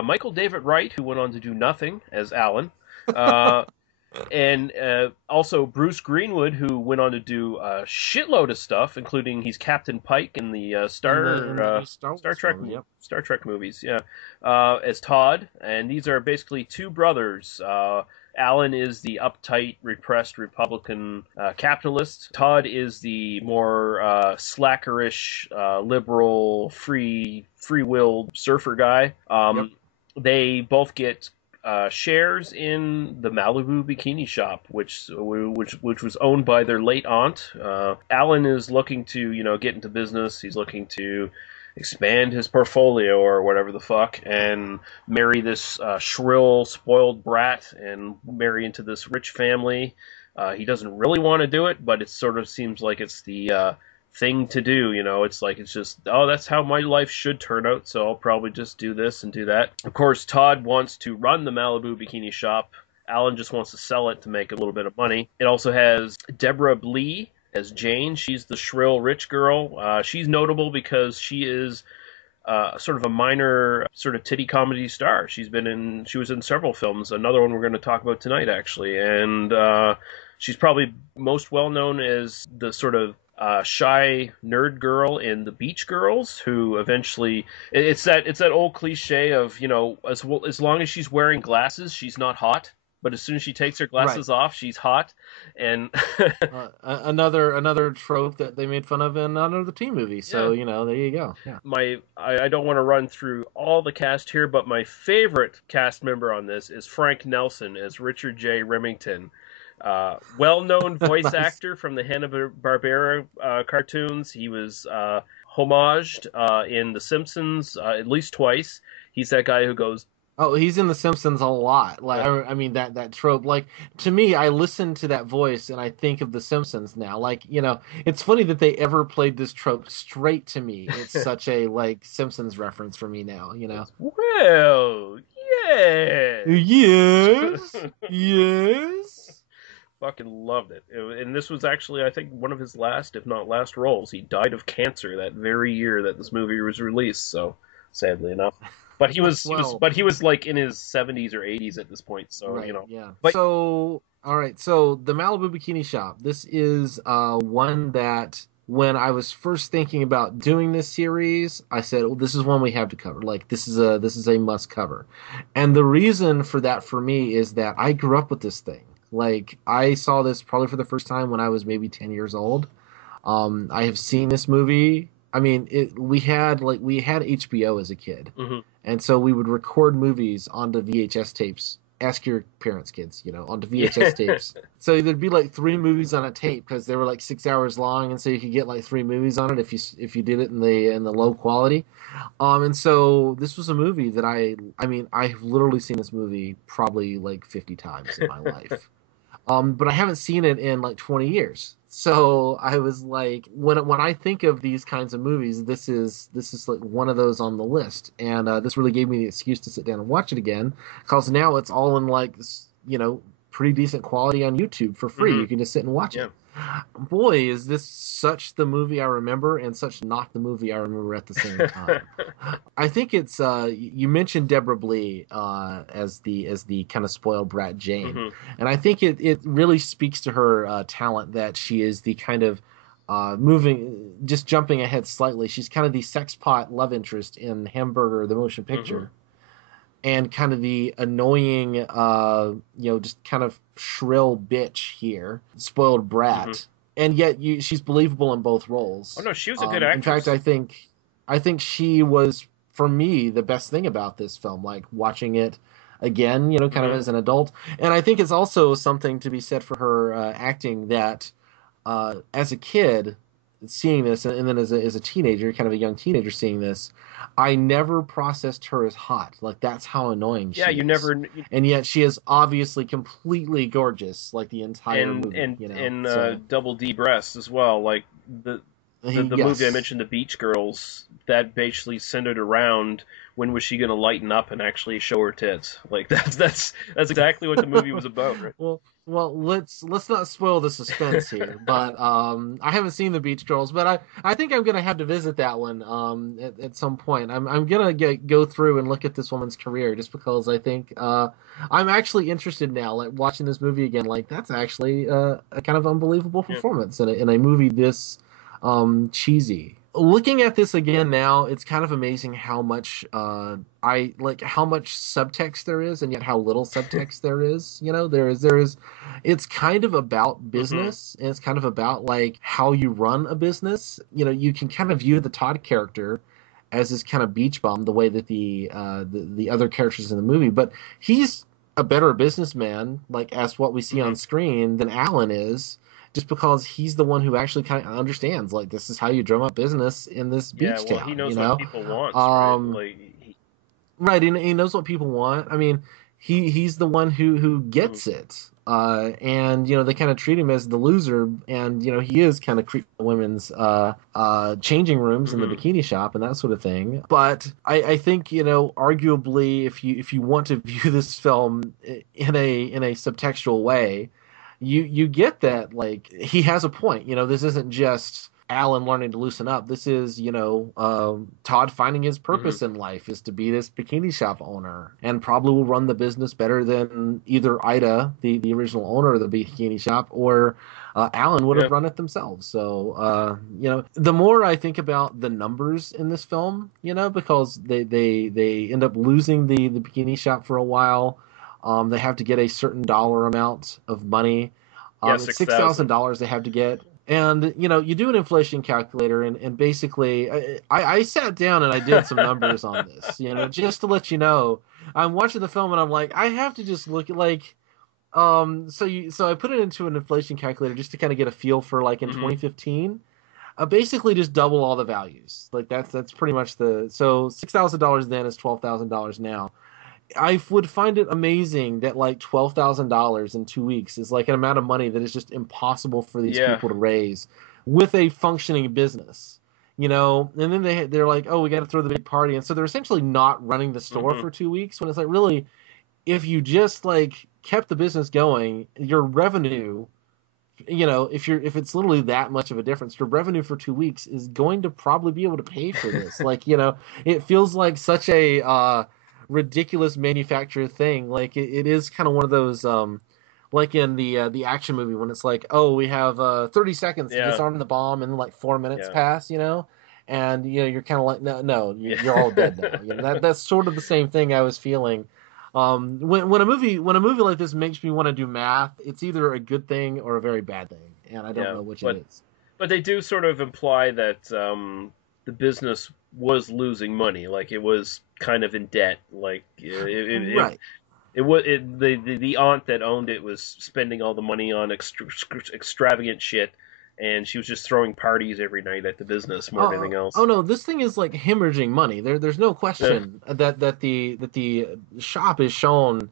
Michael David Wright, who went on to do nothing as Alan. Uh, and also Bruce Greenwood, who went on to do a shitload of stuff, including he's Captain Pike in the In the new Star Star Wars Trek movie, yep. Star Trek movies, yeah. As Todd, and these are basically two brothers. Alan is the uptight, repressed Republican capitalist. Todd is the more slackerish, liberal, free-willed surfer guy. Yep. They both get shares in the Malibu Bikini Shop, which was owned by their late aunt. Alan is looking to get into business. He's looking to expand his portfolio or whatever the fuck, and marry this shrill, spoiled brat, and marry into this rich family. He doesn't really want to do it, but it sort of seems like it's the thing to do. It's just, oh, that's how my life should turn out, so I'll probably just do this and do that. Of course, Todd wants to run the Malibu Bikini Shop. Alan just wants to sell it to make a little bit of money. It also has Deborah Blee as Jane. She's the shrill rich girl. She's notable because she is sort of a minor sort of titty comedy star. She was in several films. Another one we're going to talk about tonight, actually. And she's probably most well known as the sort of shy nerd girl in The Beach Girls, who eventually it's that old cliche of as long as she's wearing glasses, she's not hot. But as soon as she takes her glasses off, she's hot. And Another trope that they made fun of in another teen movie. So yeah. there you go. Yeah. I don't want to run through all the cast here, but my favorite cast member on this is Frank Nelson as Richard J. Remington. Well-known voice Nice. actor from the Hanna-Barbera cartoons. He was homaged in The Simpsons at least twice. He's that guy who goes, Oh, he's in The Simpsons a lot. Like, yeah. I mean, that trope. Like, to me, I listen to that voice and I think of The Simpsons now. Like, it's funny that they ever played this trope straight to me. It's such a like Simpsons reference for me now. Well, yeah. Yes, yes. Fucking loved it. And this was actually, I think, one of his last, if not last, roles. He died of cancer that very year that this movie was released. So, sadly enough, but he was like in his 70s or 80s at this point. So Right, yeah. But So, all right. So the Malibu Bikini Shop. This is one that when I was first thinking about doing this series, I said, well, this is one we have to cover. Like this is a must cover. And the reason for that for me is that I grew up with this thing. Like I saw this probably for the first time when I was maybe 10 years old. I have seen this movie. I mean, we had HBO as a kid, mhm. and so we would record movies onto VHS tapes. Ask your parents, kids, onto VHS tapes. So there'd be like 3 movies on a tape because they were like 6 hours long, and so you could get like 3 movies on it if you did it in the low quality. And so this was a movie that I mean I've literally seen this movie probably like 50 times in my life. but I haven't seen it in like 20 years. So I was like, when I think of these kinds of movies, this is like one of those on the list, and this really gave me the excuse to sit down and watch it again, because now it's all in like pretty decent quality on YouTube for free. Hmm. You can just sit and watch Yeah. it. Boy, is this such the movie I remember, and such not the movie I remember at the same time. I think it's you mentioned Deborah Blee as the kind of spoiled brat Jane, Hmm. and I think it really speaks to her talent that she is the kind of just jumping ahead slightly. She's kind of the sex pot love interest in Hamburger, the motion Hmm. picture, and kind of the annoying, just kind of shrill bitch here, spoiled Hmm. brat, and yet she's believable in both Oh roles. no, she was a good In fact, actress. I think she was, for me, the best thing about this film. Like watching it again, kind of Hmm. as an adult, and I think it's also something to be said for her acting that as a kid seeing this, and then as a teenager, kind of a young teenager seeing this, I never processed her as hot. Like that's how annoying Yeah, she you is, never and yet she is obviously completely gorgeous, like the entire and movie. So double D breasts as well. Like the movie I yes. mentioned, The Beach Girls, that basically centered around when was she going to lighten up and actually show her tits. Like that's exactly what the movie was about, right? well, let's not spoil the suspense here. But I haven't seen the Beach Girls, but I think I'm gonna have to visit that one at some point. I'm gonna go through and look at this woman's career just because I think I'm actually interested now, like watching this movie again. Like that's actually a kind of unbelievable Yeah. performance in a movie this cheesy. Looking at this again now, it's kind of amazing how much I like how much subtext there is, and yet how little subtext there is. There is. It's kind of about Hmm. business, and it's kind of about like how you run a business. You can kind of view the Todd character as this kind of beach bum, the way that the other characters in the movie, but he's a better businessman, like as what we see Hmm. on screen, than Alan is, just because he's the one who actually kind of understands, like, this is how you drum up business in this Yeah. beach Well, he town, knows what people wants, right? um right, and he knows what people want. I mean, he's the one who Mhm. gets it, and they kind of treat him as the loser, and he is kind of creeping the women's changing rooms in the Mhm. bikini shop and that sort of thing. But I think arguably, if you want to view this film in a subtextual way, you get that, like, he has a point. This isn't just Alan learning to loosen up. This is, Todd finding his Mhm. purpose in life is to be this bikini shop owner, and probably will run the business better than either Ida, the original owner of the bikini shop, or Alan would Yeah. have run it themselves. So, the more I think about the numbers in this film, because they end up losing the bikini shop for a while. They have to get a certain dollar amount of money. Yeah. It's Six thousand. $6,000 they have to get. And you do an inflation calculator, and basically, I sat down and I did some numbers on this, just to let you know. I'm watching the film and I'm like, I have to just look at, like, so I put it into an inflation calculator just to kind of get a feel for, like, in Mhm. 2015, basically just double all the values. Like that's pretty much so $6,000 then is $12,000 now. I would find it amazing that like $12,000 in 2 weeks is like an amount of money that is just impossible for these Yeah. people to raise with a functioning business. And then they're like, oh, we got to throw the big party, and so they're essentially not running the store Mhm. for 2 weeks. When it's like, really, if you just like kept the business going, your revenue, if it's literally that much of a difference, your revenue for 2 weeks is going to probably be able to pay for this. Like, it feels like such a ridiculous manufactured thing. Like it is kind of one of those like in the action movie when it's like, oh, we have 30 seconds to Yeah. disarm the bomb, and then like 4 minutes Yeah. pass, and you're kind of like, no, no, you're all dead Yeah. now. That's sort of the same thing I was feeling. When a movie like this makes me want to do math, it's either a good thing or a very bad thing, and I don't Yeah. know which it But is. they do sort of imply that the business was losing money, like it was kind of in debt. Like Right. it was the aunt that owned it was spending all the money on extravagant shit, and she was just throwing parties every night at the business more than anything Oh else. no, this thing is like hemorrhaging money. There's no Yeah. question that the shop is shown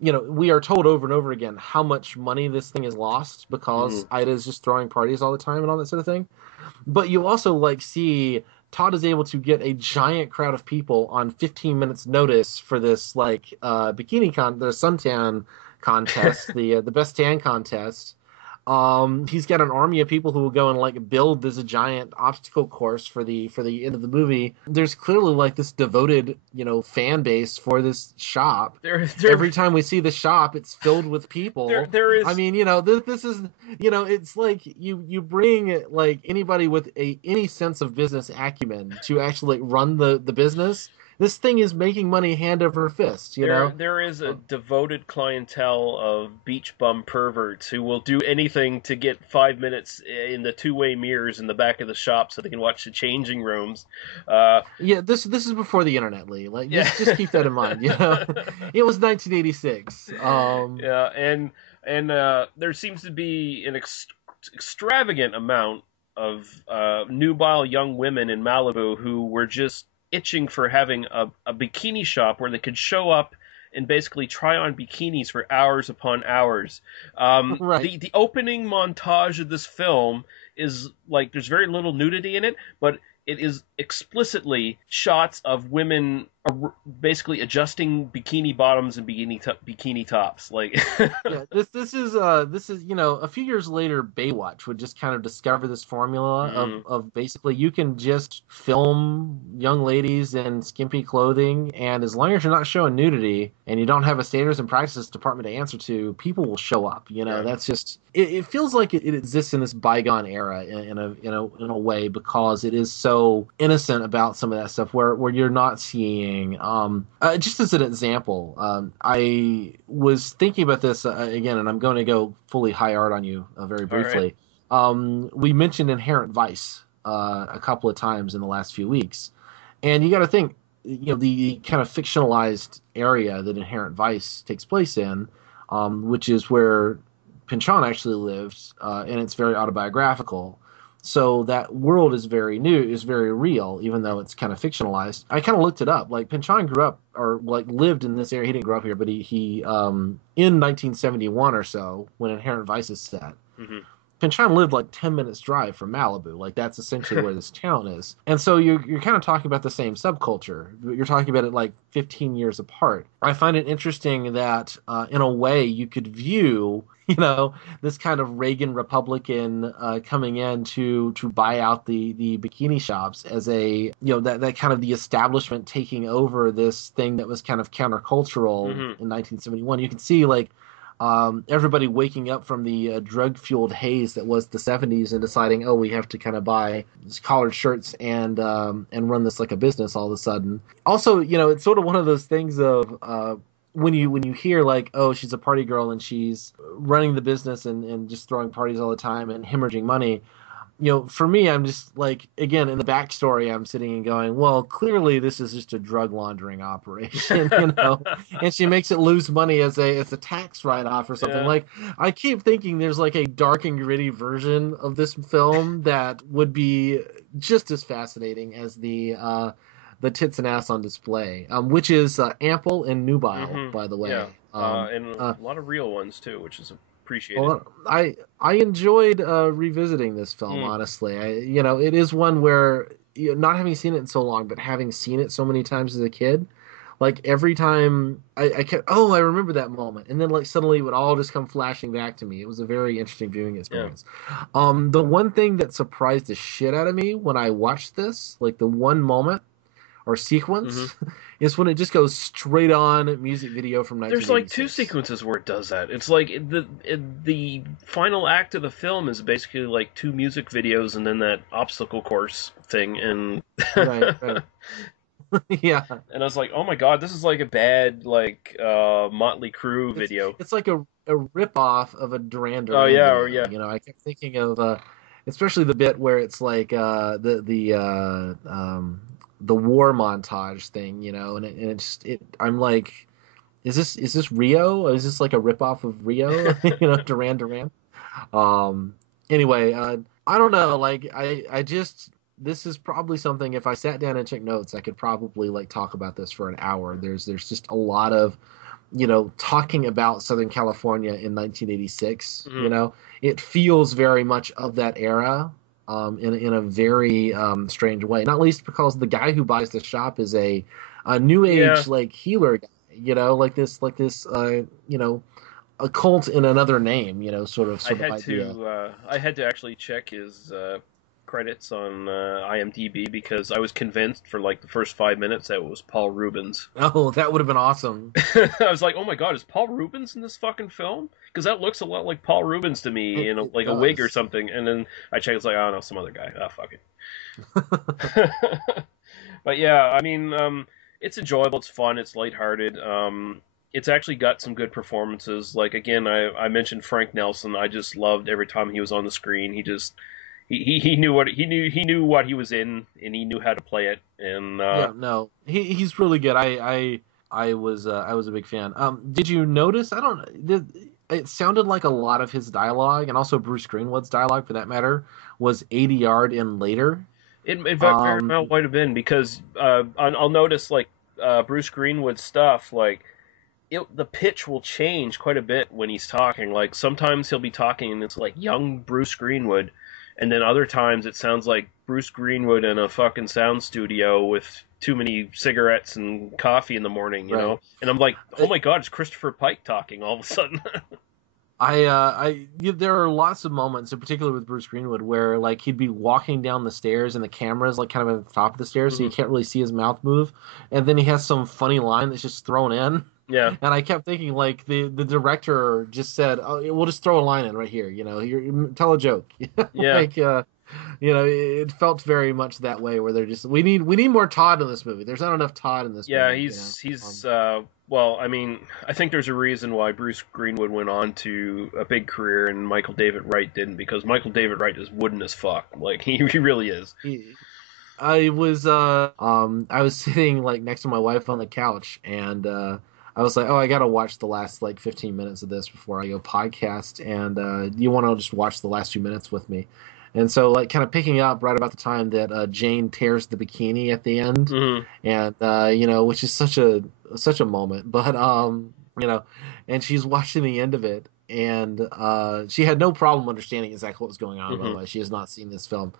we are told over and over again how much money this thing has lost because Mhm. Ida's just throwing parties all the time and all that sort of thing. But you also like see Todd is able to get a giant crowd of people on 15 minutes notice for this like the suntan contest, the best tan contest. He's got an army of people who will go and like build this giant obstacle course for the end of the movie. There's clearly like this devoted, fan base for this shop. There, Every time we see the shop, it's filled with people. there I is. mean, this is, it's like you bring like anybody with any sense of business acumen to actually like, run the business. This thing is making money hand over fist, There is a devoted clientele of beach bum perverts who will do anything to get 5 minutes in the two-way mirrors in the back of the shop so they can watch the changing rooms. Uh, Yeah, this is before the internet, Lee. Like, yeah, just keep that in mind. It was 1986. yeah, and there seems to be an extravagant amount of nubile young women in Malibu who were just itching for having a bikini shop where they could show up and basically try on bikinis for hours upon hours. Right. The opening montage of this film is like there's very little nudity in it, but it is explicitly shots of women basically adjusting bikini bottoms and bikini tops. Like, Yeah, this is a few years later Baywatch would just kind of discover this formula mm, of basically you can just film young ladies in skimpy clothing, and as long as you're not showing nudity and you don't have a standards and practices department to answer to, people will show up. yeah. That's just it feels like it exists in this bygone era in a way because it is so innocent about some of that stuff where you're not seeing just as an example, I was thinking about this again, and I'm going to go fully high art on you very All right. briefly. We mentioned Inherent Vice a couple of times in the last few weeks, and you got to think, the kind of fictionalized area that Inherent Vice takes place in, which is where Pinchon actually lived, and it's very autobiographical. So that world is very new, is very real, even though it's kind of fictionalized. I kind of looked it up. Like Pinchon grew up or like lived in this area. He didn't grow up here, but he in 1971 or so, when Inherent Vice is set, Hmm. Pinchon lived like 10 minutes drive from Malibu. Like that's essentially where this town is. And so you're kind of talking about the same subculture. You're talking about it like 15 years apart. I find it interesting that in a way you could view, this kind of Reagan Republican coming in to buy out the bikini shops as a, that kind of the establishment taking over this thing that was kind of countercultural Hmm. in 1971. You can see like everybody waking up from the drug-fueled haze that was the 70s and deciding, oh, we have to kind of buy these collared shirts and run this like a business all of a sudden. Also, it's sort of one of those things of when you hear like, oh, she's a party girl and she's running the business and just throwing parties all the time and hemorrhaging money. For me, I'm just like, again, in the backstory, I'm sitting and going, well, clearly this is just a drug laundering operation, and she makes it lose money as a tax write-off or something. Yeah. Like, I keep thinking there's like a dark and gritty version of this film that would be just as fascinating as the tits and ass on display, which is ample and nubile, Hmm. by the way. Yeah. And a lot of real ones too, which is appreciated. Well, I enjoyed revisiting this film. Mm. Honestly, it is one where not having seen it in so long, but having seen it so many times as a kid, like every time I kept, oh, I remember that moment, and then like suddenly it would all just come flashing back to me. It was a very interesting viewing Yeah. experience. The one thing that surprised the shit out of me when I watched this, like the one moment or Hmm. sequence, is when it just goes straight on music video from There's like two 1986. sequences where it does that. It's like the final act of the film is basically like two music videos and then that obstacle course thing, and Right, right. Yeah. and I was like, oh my god, this is like a bad like Motley Crue It's video. it's like a rip off of a Duran Oh Duran yeah, or video. yeah, I kept thinking of especially the bit where it's like the war montage thing, and I'm like, is this Rio? Is this like a rip off of Rio? Duran Duran. Um anyway, I don't know, like I just this is probably something if I sat down and took notes, I could probably like talk about this for an hour. There's just a lot of talking about Southern California in 1986. Mhm. It feels very much of that era, in a very strange way. Not least because the guy who buys the shop is a new Yeah, age like healer guy. Like this a cult in another name. Sort of idea. I had to actually check his credits on IMDb because I was convinced for like the first 5 minutes that it was Paul Rubens. Oh, that would have been awesome. I was like, oh my god, is Paul Rubens in this fucking film? Because that looks a lot like Paul Rubens to me, It like a wig or does. something. And then I checked, it's like, oh no, some other guy. Ah, fuck it. But yeah, I mean, it's enjoyable, it's fun, it's lighthearted. It's actually got some good performances. Like again, I mentioned Frank Nelson. I just loved every time he was on the screen. He knew what he was in, and he knew how to play it. And Yeah, no, he's really good. I was a big fan. Did you notice? I don't. It sounded like a lot of his dialogue, and also Bruce Greenwood's dialogue, for that matter, was ADR'd in later. it very Um, well might have been because I'll notice like Bruce Greenwood stuff like the pitch will change quite a bit when he's talking. Like sometimes he'll be talking and it's like young Bruce Greenwood, and then other times it sounds like Bruce Greenwood in a fucking sound studio with too many cigarettes and coffee in the morning, you right. know. And I'm like, oh my god, it's Christopher Pike talking all of a sudden. There are lots of moments, in particular with Bruce Greenwood, where like he'd be walking down the stairs and the camera's like kind of at the top of the stairs, so you Mhm. can't really see his mouth move, and then he has some funny line that's just thrown in, Yeah, and I kept thinking like the director just said, "Oh, we'll just throw a line in right here, tell a joke," yeah. like it felt very much that way, where they're just we need more Todd in this movie. There's not enough Todd in this Yeah, movie, he's well, I mean, I think there's a reason why Bruce Greenwood went on to a big career and Michael David Wright didn't because Michael David Wright is wooden as fuck. Like he really is. He, I was sitting like next to my wife on the couch, and I was like, "Oh, I gotta watch the last like 15 minutes of this before I go podcast." And you want to just watch the last few minutes with me? And so, like, kind of picking up right about the time that Jane tears the bikini at the end, Hmm. and which is such a moment. But and she's watching the end of it, and she had no problem understanding exactly what was going on. By the Hmm. way, she has not seen this film.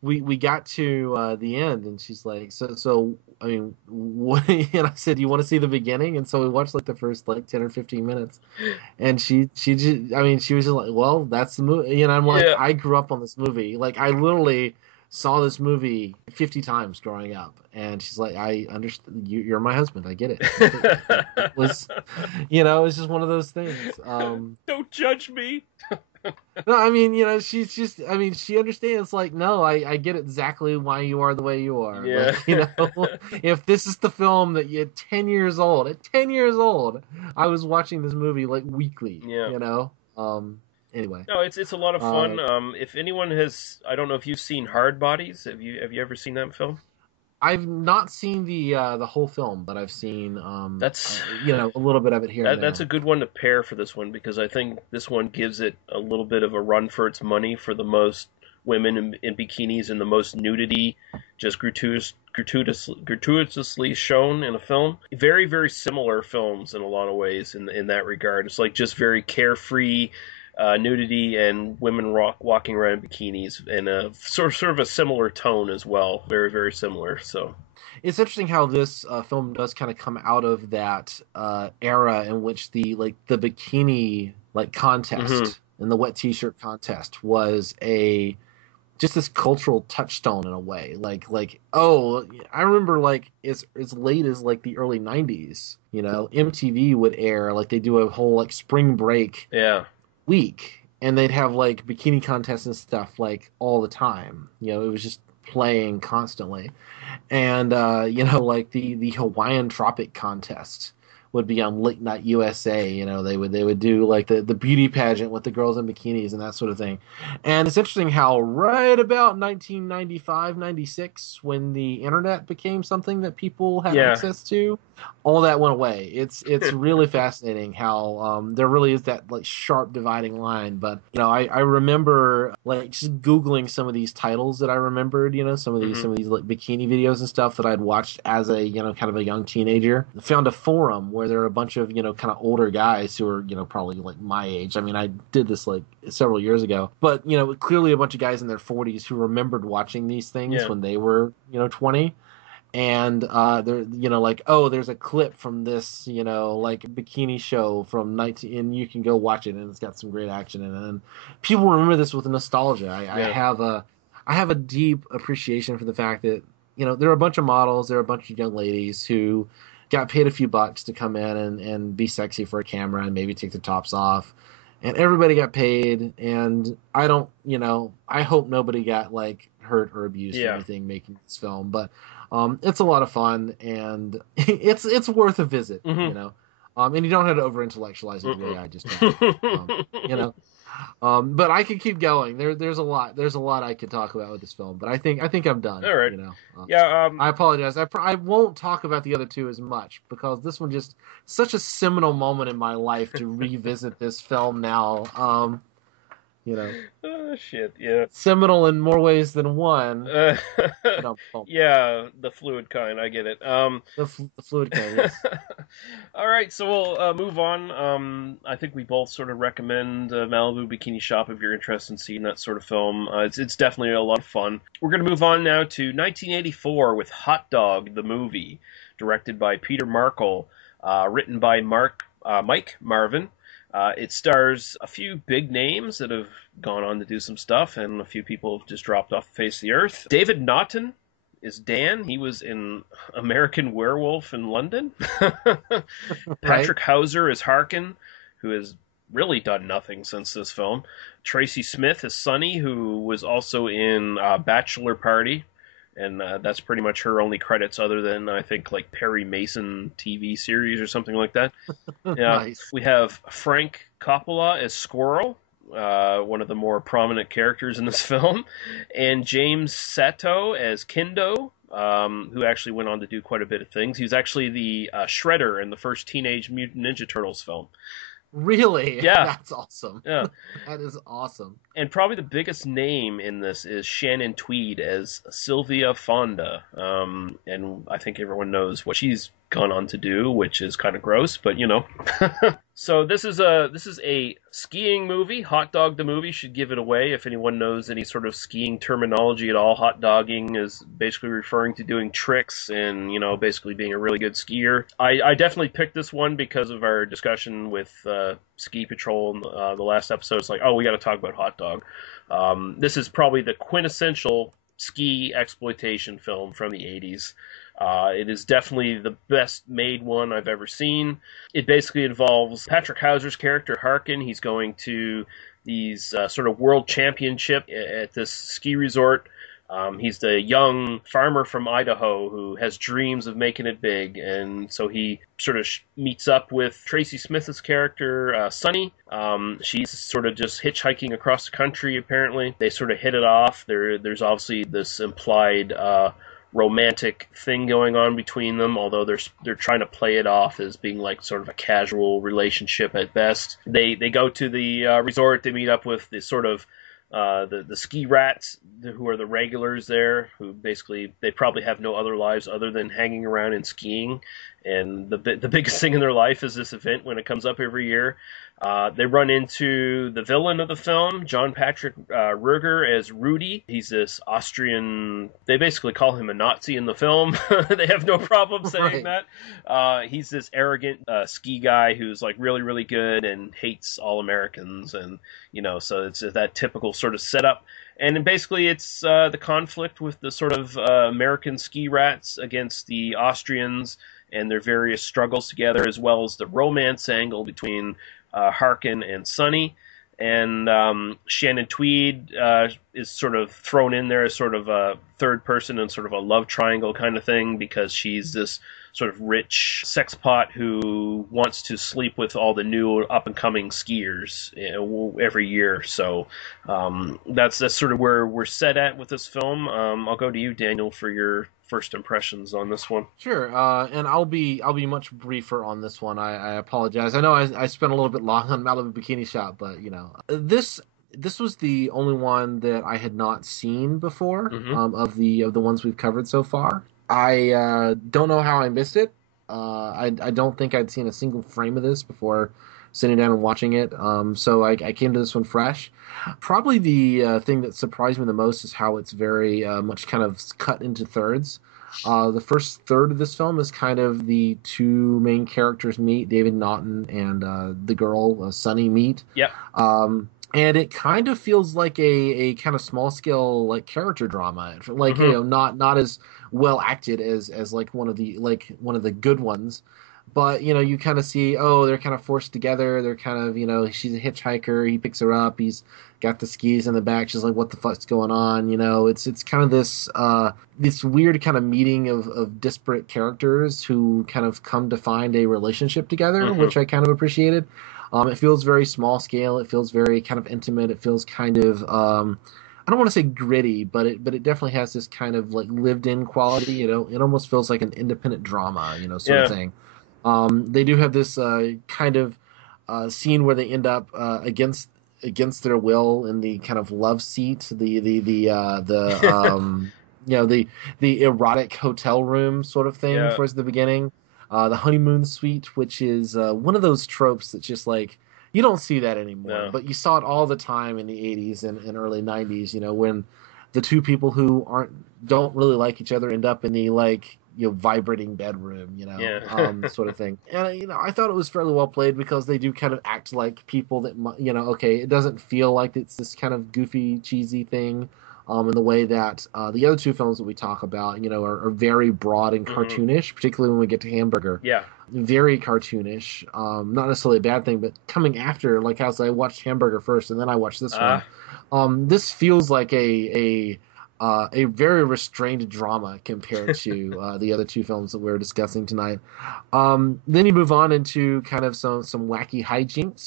We got to the end, and she's like, so I mean, what? And I said, you want to see the beginning? And so we watched like the first like 10 or 15 minutes, and she just, I mean, she was just like, well, that's the movie. I'm like, Yeah. I grew up on this movie. Like, I literally saw this movie 50 times growing up, and she's like, I understand. You're my husband. I get it completely. Like, it was, it's just one of those things. Don't judge me. No, I mean, she's just, I mean, she understands, like, no, I get exactly why you are the way you are. Yeah. Like, if this is the film that you, at 10 years old, I was watching this movie, like, weekly, Yeah. anyway. No, it's a lot of Uh, fun. If anyone has, I don't know if you've seen Hard Bodies. Have you ever seen that film? I've not seen the whole film, but I've seen, That's a little bit of it here and that's there. a good one to pair for this one because I think this one gives it a little bit of a run for its money for the most women in bikinis and the most nudity, just gratuitously shown in a film. Very very similar films in a lot of ways in that regard. It's like just very carefree. Nudity and women walking around in bikinis, and a sort of a similar tone as well. Very very similar. So It's interesting how this film does kind of come out of that era in which the bikini like hmm contest and the wet t-shirt contest was a just this cultural touchstone in a way. Like oh, I remember like as late as like the early 90s, MTV would air like they do a whole like spring break yeah. week, and they'd have like bikini contests and stuff like all the time. It was just playing constantly. And like the Hawaiian Tropic contest would be on Late Night USA. They would do like the beauty pageant with the girls in bikinis and that sort of thing. And it's interesting how right about 1995, 96, when the internet became something that people had Yeah, access to, all that went away. It's really fascinating how there really is that like sharp dividing line. But I remember like just Googling some of these titles that I remembered. Some of these Hmm. some of these like bikini videos and stuff that I'd watched as a kind of a young teenager. Found a forum where there are a bunch of kind of older guys who are probably like my age. I mean, I did this like several years ago, but clearly a bunch of guys in their 40s who remembered watching these things Yeah. when they were 20, and they're like, oh, there's a clip from this like bikini show from 19, and you can go watch it, and it's got some great action in it, and people remember this with nostalgia. I Yeah. have a deep appreciation for the fact that there are a bunch of models, there are a bunch of young ladies who got paid a few bucks to come in and be sexy for a camera and maybe take their tops off, and everybody got paid, and I hope nobody got like hurt or abused or Yeah. anything making this film, but it's a lot of fun, and it's worth a visit, Hmm. and you don't have to over intellectualize it the way I just have. You know, but I could keep going. There's a lot I could talk about with this film, but I think I'm done. All right. Yeah. I apologize. I won't talk about the other two as much because this one just such a seminal moment in my life to revisit this film now. You know, Oh, shit. Yeah. seminal in more ways than one. Uh, Oh, yeah, the fluid kind. I get it. the fluid kind, yes. All right, so we'll move on. I think we both sort of recommend Malibu Bikini Shop if you're interested in seeing that sort of film. It's definitely a lot of fun. We're going to move on now to 1984 with Hot Dog, the movie, directed by Peter Markle, written by Mike Marvin. It stars a few big names that have gone on to do some stuff, and a few people have just dropped off the face of the earth. David Naughton is Dan. He was in American Werewolf in London. Right? Patrick Hauser is Harkin, who has really done nothing since this film. Tracy Smith is Sunny, who was also in Bachelor Party, and that's pretty much her only credits other than, I think, like Perry Mason TV series or something like that. Yeah, Nice. we have Frank Coppola as Squirrel, one of the more prominent characters in this film, and James Sato as Kendo, who actually went on to do quite a bit of things. He was actually the Shredder in the first Teenage Mutant Ninja Turtles film. Really? Yeah, That's awesome. yeah. That is awesome. And probably the biggest name in this is Shannon Tweed as Sylvia Fonda. And I think everyone knows what she's gone on to do, which is kind of gross, but So this is a skiing movie. Hot Dog the movie should give it away if anyone knows any sort of skiing terminology at all. Hot dogging is basically referring to doing tricks and basically being a really good skier. I definitely picked this one because of our discussion with Ski Patrol in the last episode. It's like, oh, we got to talk about Hot Dog. This is probably the quintessential ski exploitation film from the 80s. It is definitely the best made one I've ever seen. It basically involves Patrick Hauser's character, Harkin. He's going to these sort of world championship at this ski resort. He's the young farmer from Idaho who has dreams of making it big, and so he sort of meets up with Tracy Smith's character, Sunny. She's sort of just hitchhiking across the country, apparently. They sort of hit it off. There's obviously this implied romantic thing going on between them, although they're trying to play it off as being like sort of a casual relationship at best. They go to the resort. They meet up with the sort of the ski rats who are the regulars there, who basically they probably have no other lives other than hanging around and skiing, and the biggest thing in their life is this event when it comes up every year. They run into the villain of the film, John Patrick Ruger as Rudy. He's this Austrian, they basically call him a Nazi in the film. They have no problem saying Right. that. He's this arrogant ski guy who's like really, really good and hates all Americans. And, so it's that typical sort of setup. And basically it's the conflict with the sort of American ski rats against the Austrians and their various struggles together, as well as the romance angle between Harkin and Sunny. And Shannon Tweed is sort of thrown in there as sort of a third person and sort of a love triangle kind of thing, because she's this sort of rich sexpot who wants to sleep with all the new up-and-coming skiers every year. So that's sort of where we're set at with this film. I'll go to you, Daniel, for your first impressions on this one. Sure, and I'll be much briefer on this one. I apologize. I know I spent a little bit long on Malibu Bikini Shop, but this was the only one that I had not seen before of the ones we've covered so far. I don't know how I missed it. I don't think I'd seen a single frame of this before sitting down and watching it. So I came to this one fresh. Probably the thing that surprised me the most is how it's very much kind of cut into thirds. The first third of this film is kind of the two main characters meet, David Naughton and the girl, Sunny, meet. Yep. And it kind of feels like a kind of small scale like character drama, like not as well acted as like one of the good ones, but you kind of see they're kind of forced together. They're kind of she's a hitchhiker. He picks her up. He's got the skis in the back. She's like, what the fuck's going on? It's kind of this weird kind of meeting of disparate characters who kind of come to find a relationship together, which I kind of appreciated. It feels very small scale. It feels very kind of intimate. It feels kind of I don't want to say gritty, but it definitely has this kind of like lived in quality. It almost feels like an independent drama, sort of thing. They do have this kind of scene where they end up against their will in the kind of love seat, the erotic hotel room sort of thing towards the beginning. The honeymoon suite, which is one of those tropes that's just like, you don't see that anymore, but you saw it all the time in the 80s and early 90s, when the two people who don't really like each other end up in the vibrating bedroom, sort of thing. And, I thought it was fairly well played because they do kind of act like people that, it doesn't feel like it's this kind of goofy, cheesy thing. In the way that the other two films that we talk about, are very broad and cartoonish, particularly when we get to Hamburger. Yeah. Very cartoonish. Not necessarily a bad thing, but coming after, like how I watched Hamburger first and then I watched this one. This feels like a very restrained drama compared to the other two films that we're discussing tonight. Then you move on into kind of some wacky hijinks,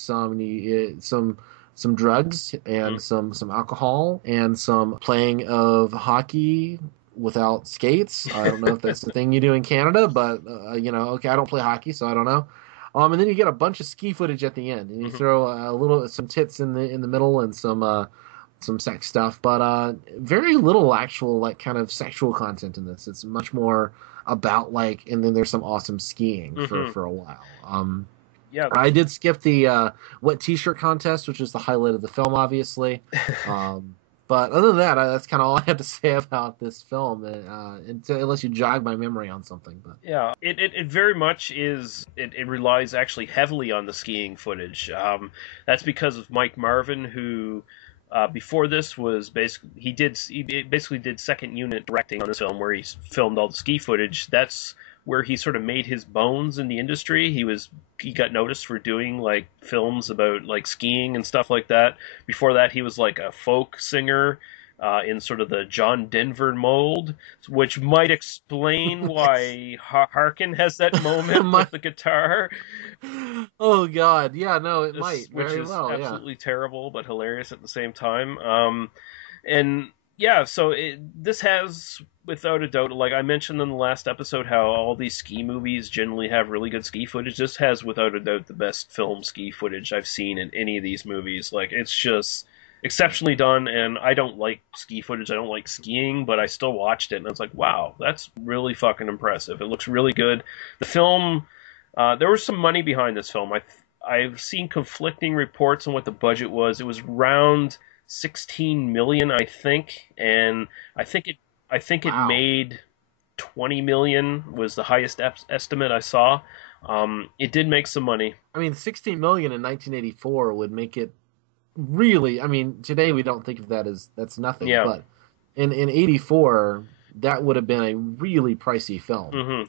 some drugs and some alcohol and some playing of hockey without skates. I don't know if that's the thing you do in Canada, but okay, I don't play hockey, so I don't know. And then you get a bunch of ski footage at the end, and you throw some tits in the middle and some sex stuff, but very little actual kind of sexual content in this. It's much more about and then there's some awesome skiing for a while. Yeah, I did skip the wet T-shirt contest, which is the highlight of the film, obviously. But other than that, that's kind of all I have to say about this film, unless you jog my memory on something. But yeah, it very much is. It relies actually heavily on the skiing footage. That's because of Mike Marvin, who before this was he basically did second unit directing on this film, where he filmed all the ski footage. That's where he sort of made his bones in the industry. He got noticed for doing films about skiing and stuff like that. Before that, he was a folk singer in sort of the John Denver mold, which might explain why Harkin has that moment with the guitar. Oh God, yeah, no, it might which very is well, absolutely terrible but hilarious at the same time. And yeah, so this has, without a doubt, like I mentioned in the last episode, how all these ski movies generally have really good ski footage. This has, without a doubt, the best film ski footage I've seen in any of these movies. It's just exceptionally done, and I don't like ski footage. I don't like skiing, but I still watched it, and I was like, wow, that's really fucking impressive. It looks really good. The film, there was some money behind this film. I've seen conflicting reports on what the budget was. It was around 16 million, I think, and I think it Wow. made 20 million was the highest estimate I saw. It did make some money. I mean, 16 million in 1984 would make it really. I mean, today we don't think of that as that's nothing, Yeah. but in 84 that would have been a really pricey film.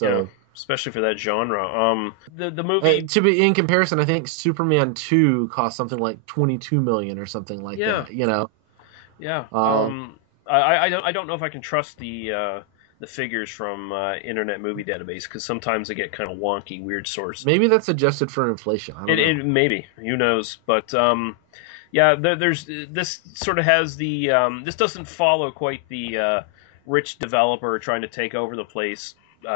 Yeah, especially for that genre. The movie, to be in comparison, I think Superman 2 cost something like 22 million or something like that. Yeah. I don't know if I can trust the the figures from Internet Movie Database, because sometimes they get kind of wonky, weird sources. Maybe that's adjusted for inflation. I don't know. It maybe, who knows, but yeah, there's this sort of has the this doesn't follow quite the rich developer trying to take over the place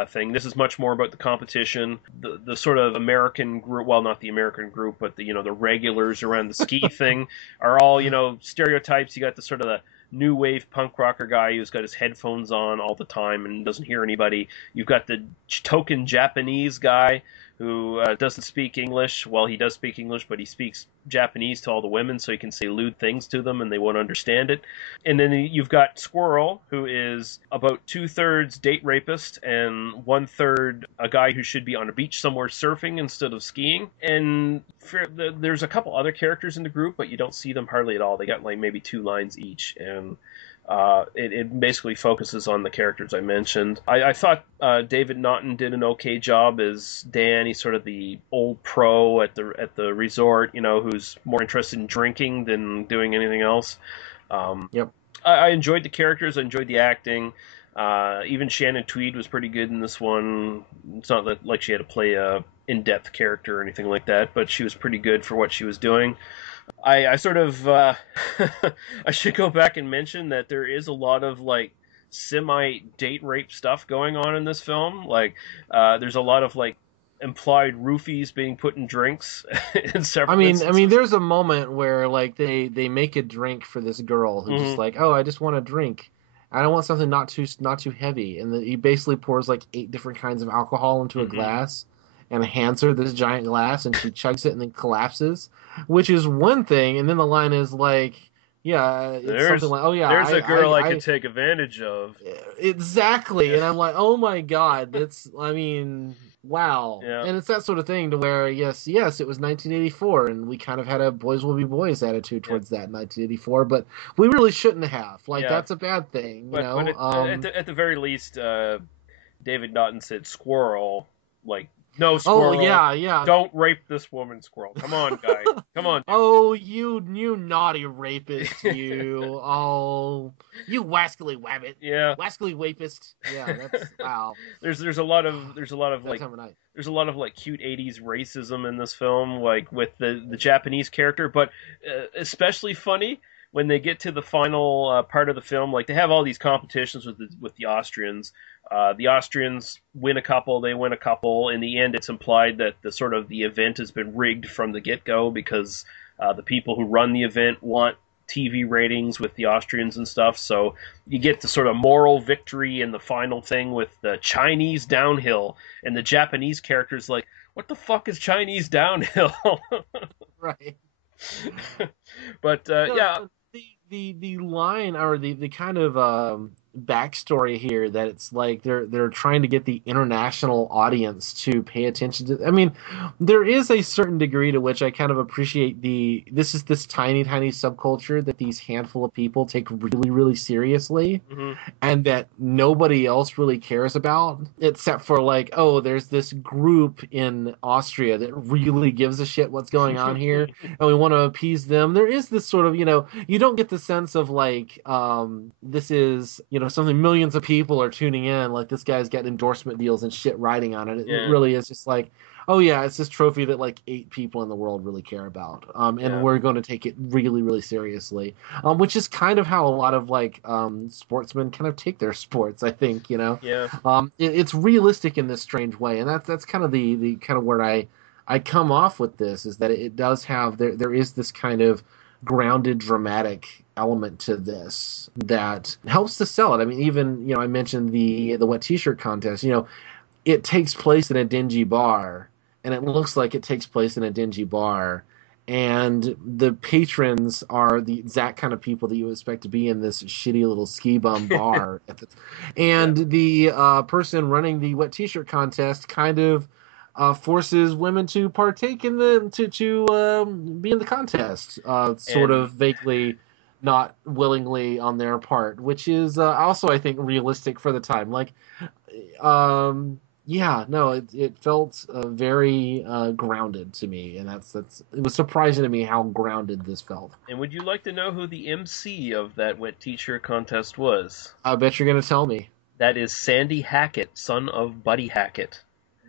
thing. This is much more about the competition, the sort of American group. Well, not the American group, but the the regulars around the ski thing are all stereotypes. You got the sort of the new wave punk rocker guy who's got his headphones on all the time and doesn't hear anybody. You've got the token Japanese guy who doesn't speak English. Well, he does speak English, but he speaks Japanese to all the women, so he can say lewd things to them and they won't understand it. And then you've got Squirrel, who is about 2/3 date rapist and 1/3 a guy who should be on a beach somewhere surfing instead of skiing. And there's a couple other characters in the group, but you don't see them hardly at all. They got like maybe 2 lines each, and it basically focuses on the characters I mentioned. I thought David Naughton did an okay job as Dan. He's sort of the old pro at the resort, who's more interested in drinking than doing anything else. Yep. I enjoyed the characters. I enjoyed the acting. Even Shannon Tweed was pretty good in this one. It's not like she had to play a in-depth character or anything like that, but she was pretty good for what she was doing. I sort of I should go back and mention that there is a lot of like semi-date rape stuff going on in this film. Like there's a lot of like implied roofies being put in drinks in several instances. There's a moment where like they make a drink for this girl who's just like, oh, I just want a drink. I don't want something not too heavy, and he basically pours like 8 different kinds of alcohol into a glass and hands her this giant glass, and she chugs it and then collapses, which is one thing. And then the line is like, yeah, it's something like, oh yeah, there's a girl I can take advantage of. Exactly. Yeah. And I'm like, oh my God, wow. Yeah. And it's that sort of thing to where, yes, it was 1984, and we kind of had a boys will be boys attitude towards that in 1984, but we really shouldn't have. Like, that's a bad thing, But at the very least, David Naughton said Squirrel, like, no, Squirrel. Oh, yeah. Don't rape this woman, Squirrel. Come on, guy. Come on. Oh, you naughty rapist, you. Oh, you wascally wabbit. Yeah. Wascally wapist. Yeah, that's, wow. There's a lot of like there's a lot of like cute 80s racism in this film, like with the Japanese character, but especially funny when they get to the final part of the film. Like, they have all these competitions with the Austrians. The Austrians win a couple, they win a couple. In the end, it's implied that the event has been rigged from the get-go because the people who run the event want TV ratings with the Austrians and stuff. So you get the sort of moral victory in the final thing with the Chinese downhill, and the Japanese character's like, what the fuck is Chinese downhill? Right. But yeah. The line, or the kind of backstory here, that it's like they're trying to get the international audience to pay attention to. I mean, there is a certain degree to which I kind of appreciate this tiny subculture that these handful of people take really, really seriously, and that nobody else really cares about, except for like, oh, there's this group in Austria that really gives a shit what's going on here, and we want to appease them. There is this sort of, you don't get the sense of like, this is, something millions of people are tuning in, like this guy's got endorsement deals and shit riding on it. It really is just like, oh yeah, it's this trophy that like 8 people in the world really care about, and we're going to take it really, really seriously, which is kind of how a lot of like sportsmen kind of take their sports, I think. It's realistic in this strange way, and that's kind of the kind of where I come off with this, is that it does have, there is this kind of grounded dramatic element to this that helps to sell it. I mean, even, I mentioned the wet t-shirt contest. It takes place in a dingy bar, and it looks like it takes place in a dingy bar, and the patrons are the exact kind of people that you expect to be in this shitty little ski bum bar. The person running the wet t-shirt contest kind of forces women to partake in to be in the contest, sort of vaguely, not willingly on their part, which is also, I think, realistic for the time. Like, it felt very grounded to me, and it was surprising to me how grounded this felt. And would you like to know who the MC of that wet t-shirt contest was? I bet you're going to tell me. That is Sandy Hackett, son of Buddy Hackett.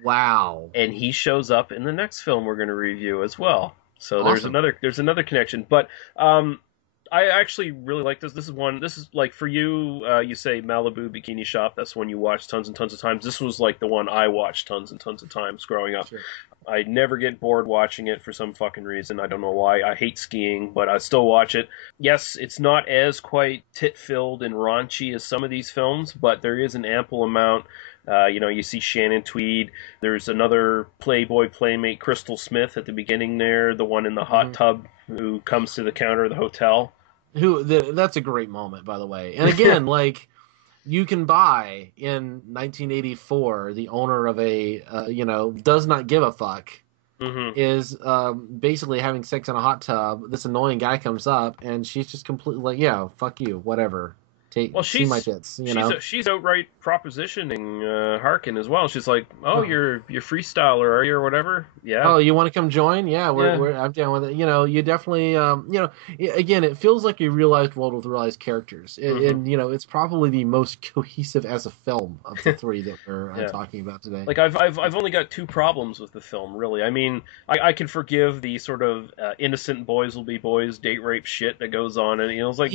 Wow. And he shows up in the next film we're going to review as well. So Awesome. there's another connection. But I actually really like this. This is like for you. You say Malibu Bikini Shop. That's one you watch tons and tons of times. This was like the one I watched tons and tons of times growing up. Sure. I never get bored watching it for some fucking reason. I don't know why. I hate skiing, but I still watch it. Yes, it's not as quite tit-filled and raunchy as some of these films, but there is an ample amount. You see Shannon Tweed. There's another Playboy playmate, Crystal Smith, at the beginning there, the one in the hot tub who comes to the counter of the hotel. That's a great moment, by the way. And again, like, you can buy in 1984, the owner of a, does not give a fuck, is basically having sex in a hot tub. This annoying guy comes up, and she's just completely like, yeah, fuck you, whatever. See my tits, She's outright propositioning Harkin as well. She's like, you're freestyler, are you, or whatever? Yeah. Oh, you want to come join? Yeah, I'm down with it. You definitely, again, it feels like a realized world with realized characters, and it's probably the most cohesive as a film of the three that we're talking about today. Like I've only got two problems with the film, really. I mean, I can forgive the sort of innocent boys will be boys date rape shit that goes on, and it's like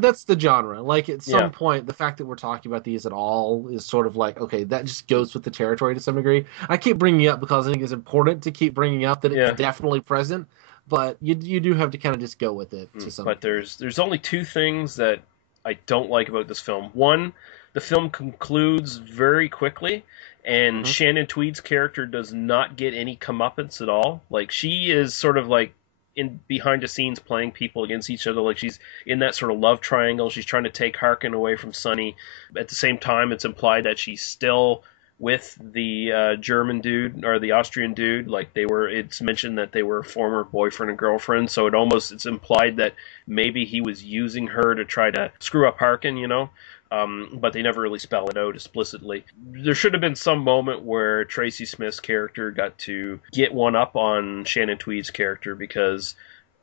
that's the genre. Like at some point, the fact that we're talking about these at all is sort of like, okay, that just goes with the territory to some degree. I keep bringing it up because I think it's important to keep bringing up that it's definitely present, but you do have to kind of just go with it to some. But there's only two things that I don't like about this film. One, the film concludes very quickly, and Shannon Tweed's character does not get any comeuppance at all. Like, she is sort of like in behind the scenes playing people against each other. Like, she's in that sort of love triangle. She's trying to take Harkin away from Sonny. At the same time, it's implied that she's still with the German dude or the Austrian dude. Like, it's mentioned that they were former boyfriend and girlfriend. So it's implied that maybe he was using her to try to screw up Harkin, but they never really spell it out explicitly. There should have been some moment where Tracy Smith's character got to get one up on Shannon Tweed's character, because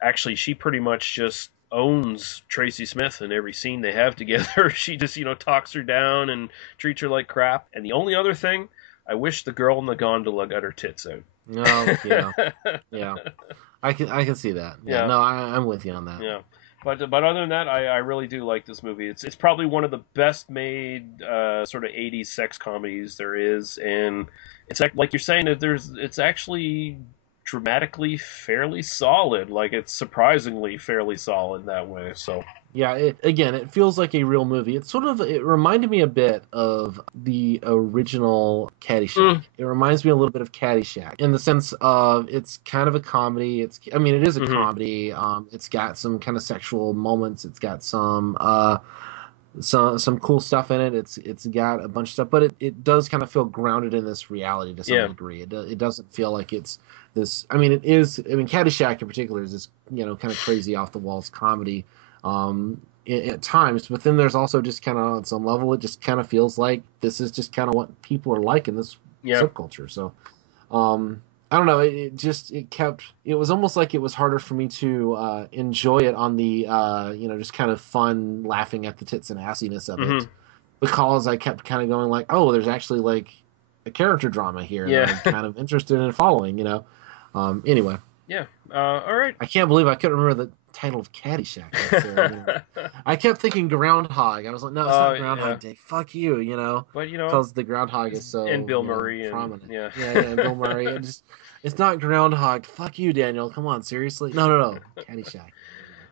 actually she pretty much just owns Tracy Smith in every scene they have together. She just, talks her down and treats her like crap. And the only other thing, I wish the girl in the gondola got her tits out. Oh, yeah. I can see that. Yeah. No, I'm with you on that. Yeah. But other than that, I really do like this movie. It's probably one of the best made sort of 80s sex comedies there is, and it's like you're saying that it's actually dramatically fairly solid. Like, it's surprisingly fairly solid that way. So yeah, it feels like a real movie. It reminded me a bit of the original Caddyshack. It reminds me a little bit of Caddyshack in the sense of it's kind of a comedy. It is a comedy. It's got some kind of sexual moments. It's got some cool stuff in it. It's got a bunch of stuff, but it does kind of feel grounded in this reality to some degree. It doesn't feel like it's this. I mean, it is. I mean, Caddyshack in particular is this kind of crazy off the walls comedy at times, but then there's also just kind of on some level it just kind of feels like this is just kind of what people are like in this subculture. So I don't know, it was almost like it was harder for me to enjoy it on the just kind of fun laughing at the tits and assiness of it, because I kept kind of going like, oh, there's actually like a character drama here that I'm kind of interested in following, anyway. All right. I can't believe I couldn't remember the title of Caddyshack. I kept thinking Groundhog. I was like, no, it's not Groundhog Day. Fuck you, But because the Groundhog is so and Bill Murray prominent. And Bill Murray. It's not Groundhog. Fuck you, Daniel. Come on, seriously. No. Caddyshack.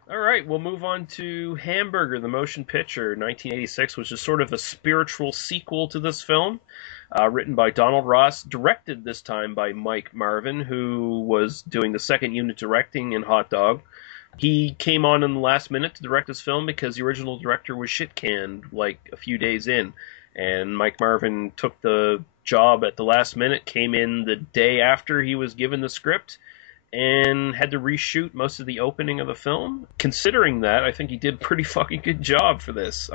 All right, we'll move on to Hamburger, the motion picture, 1986, which is sort of a spiritual sequel to this film. Written by Donald Ross, directed this time by Mike Marvin, who was doing the second unit directing in Hot Dog. He came on in the last minute to direct this film because the original director was shit-canned like a few days in. And Mike Marvin took the job at the last minute, came in the day after he was given the script, and had to reshoot most of the opening of the film. Considering that, I think he did a pretty fucking good job for this.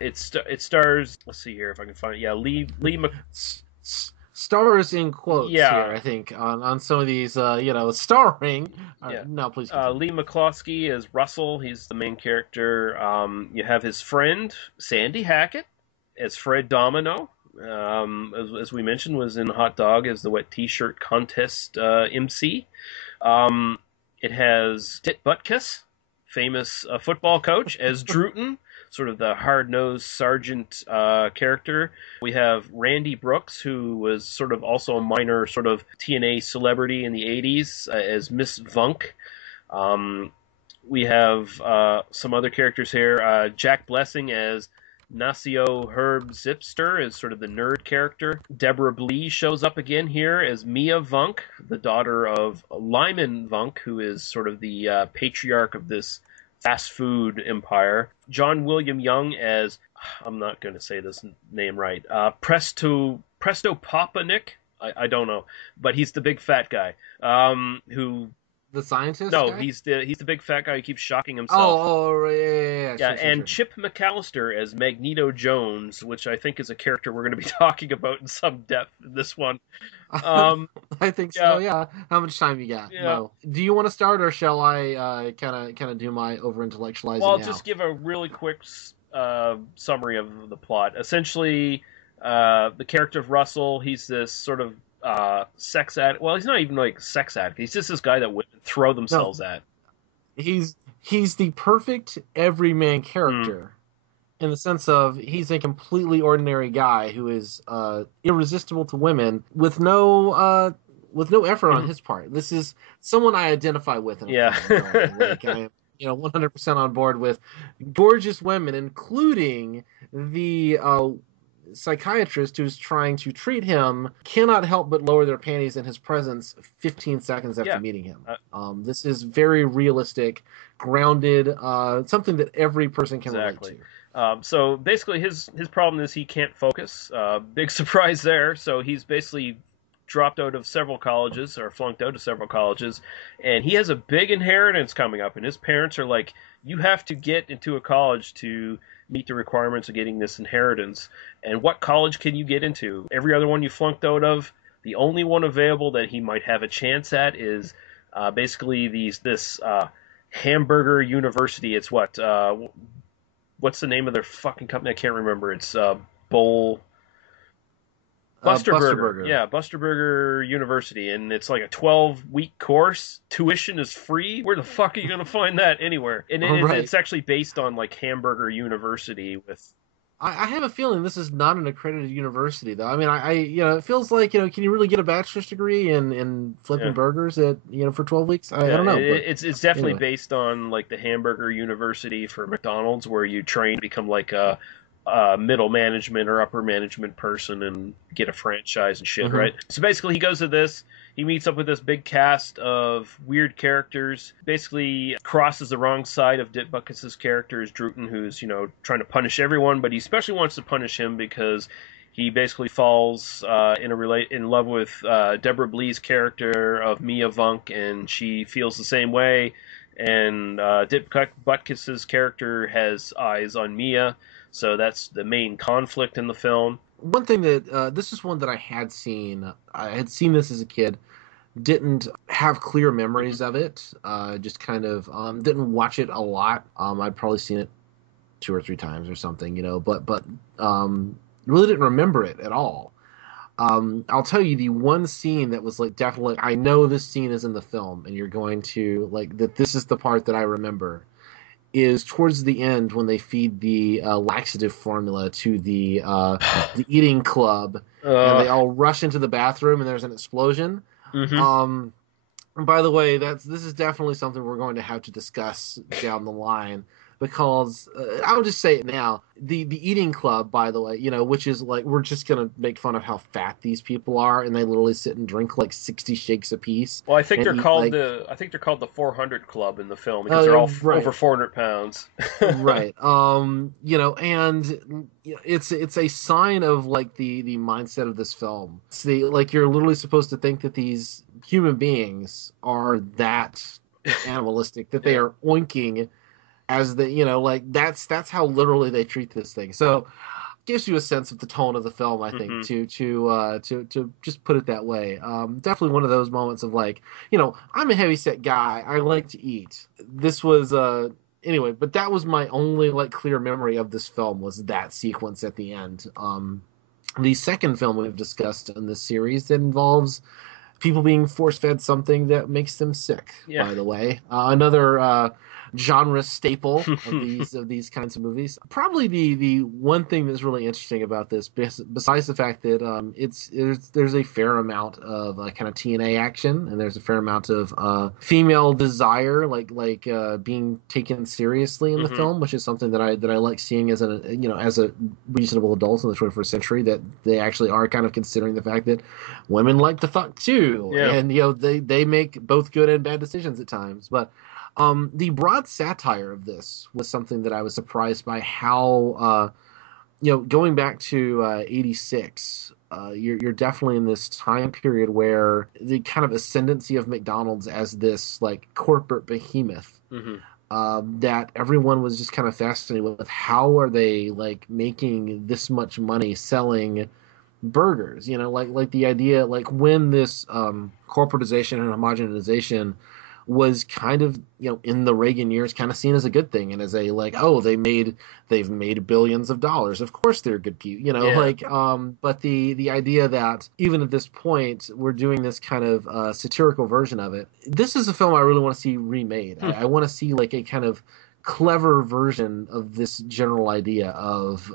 It stars, let's see here if I can find it. Lee stars in quotes here, I think, on some of these, starring. No, please. Lee McCloskey is Russell. He's the main character. You have his friend, Sandy Hackett, as Fred Domino. As we mentioned, was in Hot Dog as the wet T-shirt contest MC. It has Dit Butkus, famous football coach, as Drootin, sort of the hard-nosed sergeant character. We have Randy Brooks, who was sort of also a minor sort of TNA celebrity in the 80s as Miss Vunk. We have some other characters here. Jack Blessing as Nacio Herb Zipster is sort of the nerd character. Deborah Blee shows up again here as Mia Vunk, the daughter of Lyman Vunk, who is sort of the patriarch of this fast food empire. John William Young as, I'm not going to say this name right, Presto Papanik? I don't know, but he's the big fat guy who... The scientist No, guy? he's the big fat guy who keeps shocking himself. Yeah. Yeah, Sure. Chip McAllister as Magneto Jones, which I think is a character we're going to be talking about in some depth in this one. I think so. Yeah. How much time you got? Yeah. Mo? Do you want to start, or shall I kind of do my over intellectualizing? Well, I'll now? just give a really quick summary of the plot. Essentially, the character of Russell, he's this sort of sex addict. Well, he's not even like sex addict. He's just this guy that women throw themselves at. He's the perfect everyman character in the sense of he's a completely ordinary guy who is irresistible to women with no effort on his part. This is someone I identify with. Like I am 100% on board with gorgeous women, including the psychiatrist who's trying to treat him cannot help but lower their panties in his presence 15 seconds after meeting him. This is very realistic, grounded, something that every person can relate to. So basically his problem is he can't focus. Big surprise there. So he's basically dropped out of several colleges or flunked out of several colleges, and he has a big inheritance coming up, and his parents are like, you have to get into a college to meet the requirements of getting this inheritance. And what college can you get into? Every other one you flunked out of, the only one available that he might have a chance at is basically this Hamburger University. It's what's the name of their fucking company? I can't remember. It's Buster Burger. Yeah, Buster Burger University, and it's like a 12-week course. Tuition is free. Where the fuck are you going to find that anywhere? And it's actually based on like Hamburger University with... I have a feeling this is not an accredited university, though. I mean, it feels like, can you really get a bachelor's degree in flipping burgers for 12 weeks? I don't know. It's definitely based on like the Hamburger University for McDonald's, where you train to become like a middle management or upper management person and get a franchise and shit, right? So basically he goes to this, he meets up with this big cast of weird characters, basically crosses the wrong side of Dit Butkus' character as Drootin, who's, trying to punish everyone, but he especially wants to punish him because he basically falls in love with Deborah Blee's character of Mia Vunk, and she feels the same way, and Dit Butkus' character has eyes on Mia. So that's the main conflict in the film. One thing that, this is one that I had seen this as a kid, didn't have clear memories of it, just kind of, didn't watch it a lot. I'd probably seen it 2 or 3 times or something, but really didn't remember it at all. I'll tell you the one scene that was like, definitely, I know this scene is in the film and you're going to like that. This is the part that I remember. Is towards the end when they feed the laxative formula to the eating club, and they all rush into the bathroom, and there's an explosion. And by the way, this is definitely something we're going to have to discuss down the line, because I'll just say it now. The eating club, by the way, which is like, we're just gonna make fun of how fat these people are, and they literally sit and drink like 60 shakes a piece. Well, I think they're called the 400 Club in the film, because they're all over 400 pounds. Right. And it's a sign of like the mindset of this film. See, like, you're literally supposed to think that these human beings are that animalistic, that they are oinking as that's how literally they treat this thing. So gives you a sense of the tone of the film, I think, to just put it that way. Definitely one of those moments of like, I'm a heavyset guy. I like to eat. This was anyway, but that was my only like clear memory of this film was that sequence at the end. The second film we've discussed in this series that involves people being force-fed something that makes them sick. Yeah. By the way, another genre staple of these kinds of movies. Probably the one thing that's really interesting about this, besides the fact that there's a fair amount of kind of TNA action, and there's a fair amount of female desire, like being taken seriously in the film, which is something that I like seeing as a reasonable adult in the 21st century, that they actually are kind of considering the fact that women like to fuck too, and they make both good and bad decisions at times, but. The broad satire of this was something that I was surprised by how, going back to 86, you're definitely in this time period where the kind of ascendancy of McDonald's as this like corporate behemoth, that everyone was just kind of fascinated with. How are they like making this much money selling burgers? Like the idea, like when this corporatization and homogenization was kind of, in the Reagan years, kind of seen as a good thing, and as a like, oh, they've made billions of dollars. Of course they're good people, but the idea that even at this point we're doing this kind of satirical version of it. This is a film I really want to see remade. I want to see like a kind of clever version of this general idea of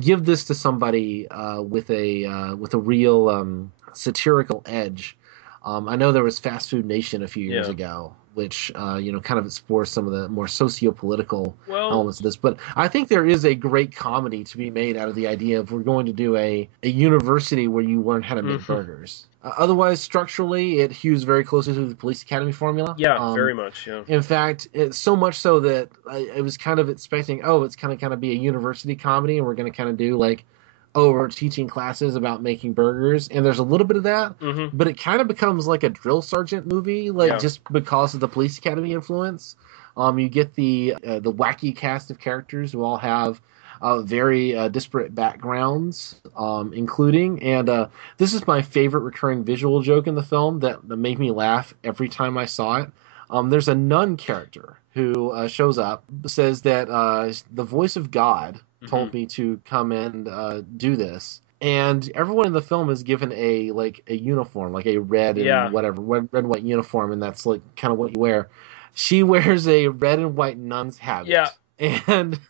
give this to somebody with a real satirical edge. I know there was Fast Food Nation a few years ago, which kind of explores some of the more socio-political elements of this. But I think there is a great comedy to be made out of the idea of we're going to do a university where you learn how to make burgers. Otherwise, structurally, it hews very closely to the Police Academy formula. Yeah, very much. Yeah. In fact, it's so much so that I was kind of expecting, it's kind of be a university comedy, and we're going to kind of do like. We're teaching classes about making burgers, and there's a little bit of that, but it kind of becomes like a drill sergeant movie, just because of the Police Academy influence. You get the wacky cast of characters who all have very disparate backgrounds, including, and this is my favorite recurring visual joke in the film that made me laugh every time I saw it. There's a nun character who shows up, says that the voice of God told me to come and do this, and everyone in the film is given a uniform, like a red and whatever red white uniform, and that's like kind of what you wear. She wears a red and white nun's habit, and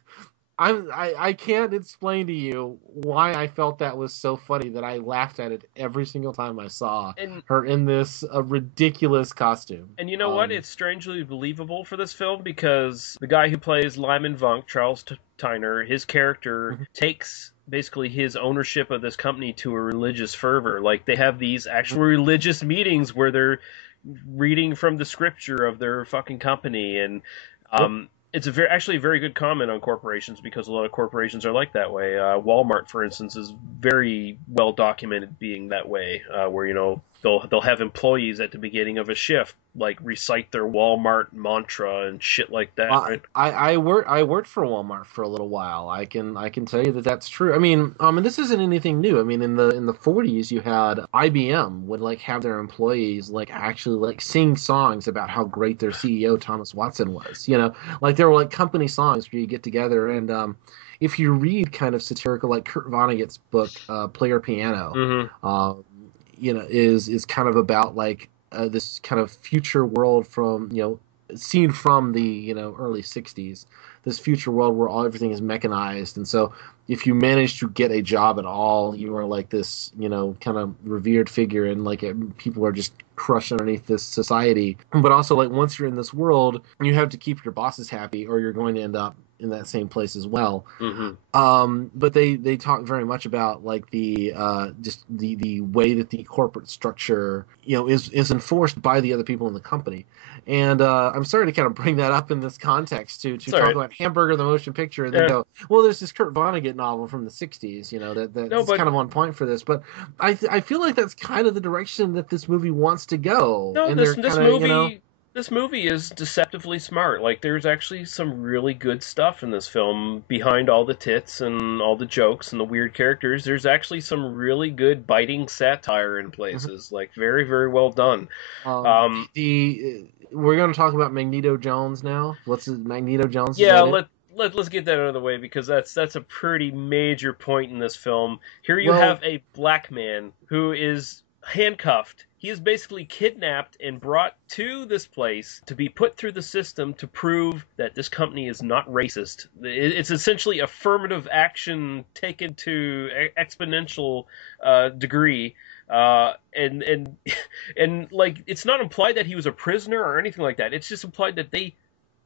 I can't explain to you why I felt that was so funny that I laughed at it every single time I saw her in this ridiculous costume. And you know what? It's strangely believable for this film because the guy who plays Lyman Vunk, Charles Tyner, his character takes basically his ownership of this company to a religious fervor. Like they have these actual religious meetings where they're reading from the scripture of their fucking company, and it's actually a very good comment on corporations because a lot of corporations are like that way. Walmart, for instance, is very well documented being that way, where they'll have employees at the beginning of a shift like recite their Walmart mantra and shit like that. Right? I worked for Walmart for a little while. I can tell you that that's true. I mean, and this isn't anything new. I mean, in the 40s, you had IBM would like have their employees like actually like sing songs about how great their CEO Thomas Watson was. Like there were like company songs where you get together and. If you read kind of satirical, like Kurt Vonnegut's book, Player Piano, is kind of about like this kind of future world from, seen from the, early 60s, this future world where everything is mechanized. And so if you manage to get a job at all, you are like this, kind of revered figure, and like people are just crushed underneath this society. But also like once you're in this world, you have to keep your bosses happy or you're going to end up in that same place as well. But they talk very much about like the just the way that the corporate structure is enforced by the other people in the company. And I'm sorry to kind of bring that up in this context to talk about Hamburger the motion picture and then go, well, there's this Kurt Vonnegut novel from the 60s, that's kind of on point for this. But I feel like that's kind of the direction that this movie wants to go. No, this movie is deceptively smart. Like, there's actually some really good stuff in this film behind all the tits and all the jokes and the weird characters. There's actually some really good biting satire in places. Like, very, very well done. we're going to talk about Magneto Jones now. What's his Magneto Jones? Is Yeah, that it? let's get that out of the way because that's a pretty major point in this film. Here you Well, have a black man who is handcuffed. He is basically kidnapped and brought to this place to be put through the system to prove that this company is not racist. It's essentially affirmative action taken to exponential degree. And and like it's not implied that he was a prisoner or anything like that. It's just implied that they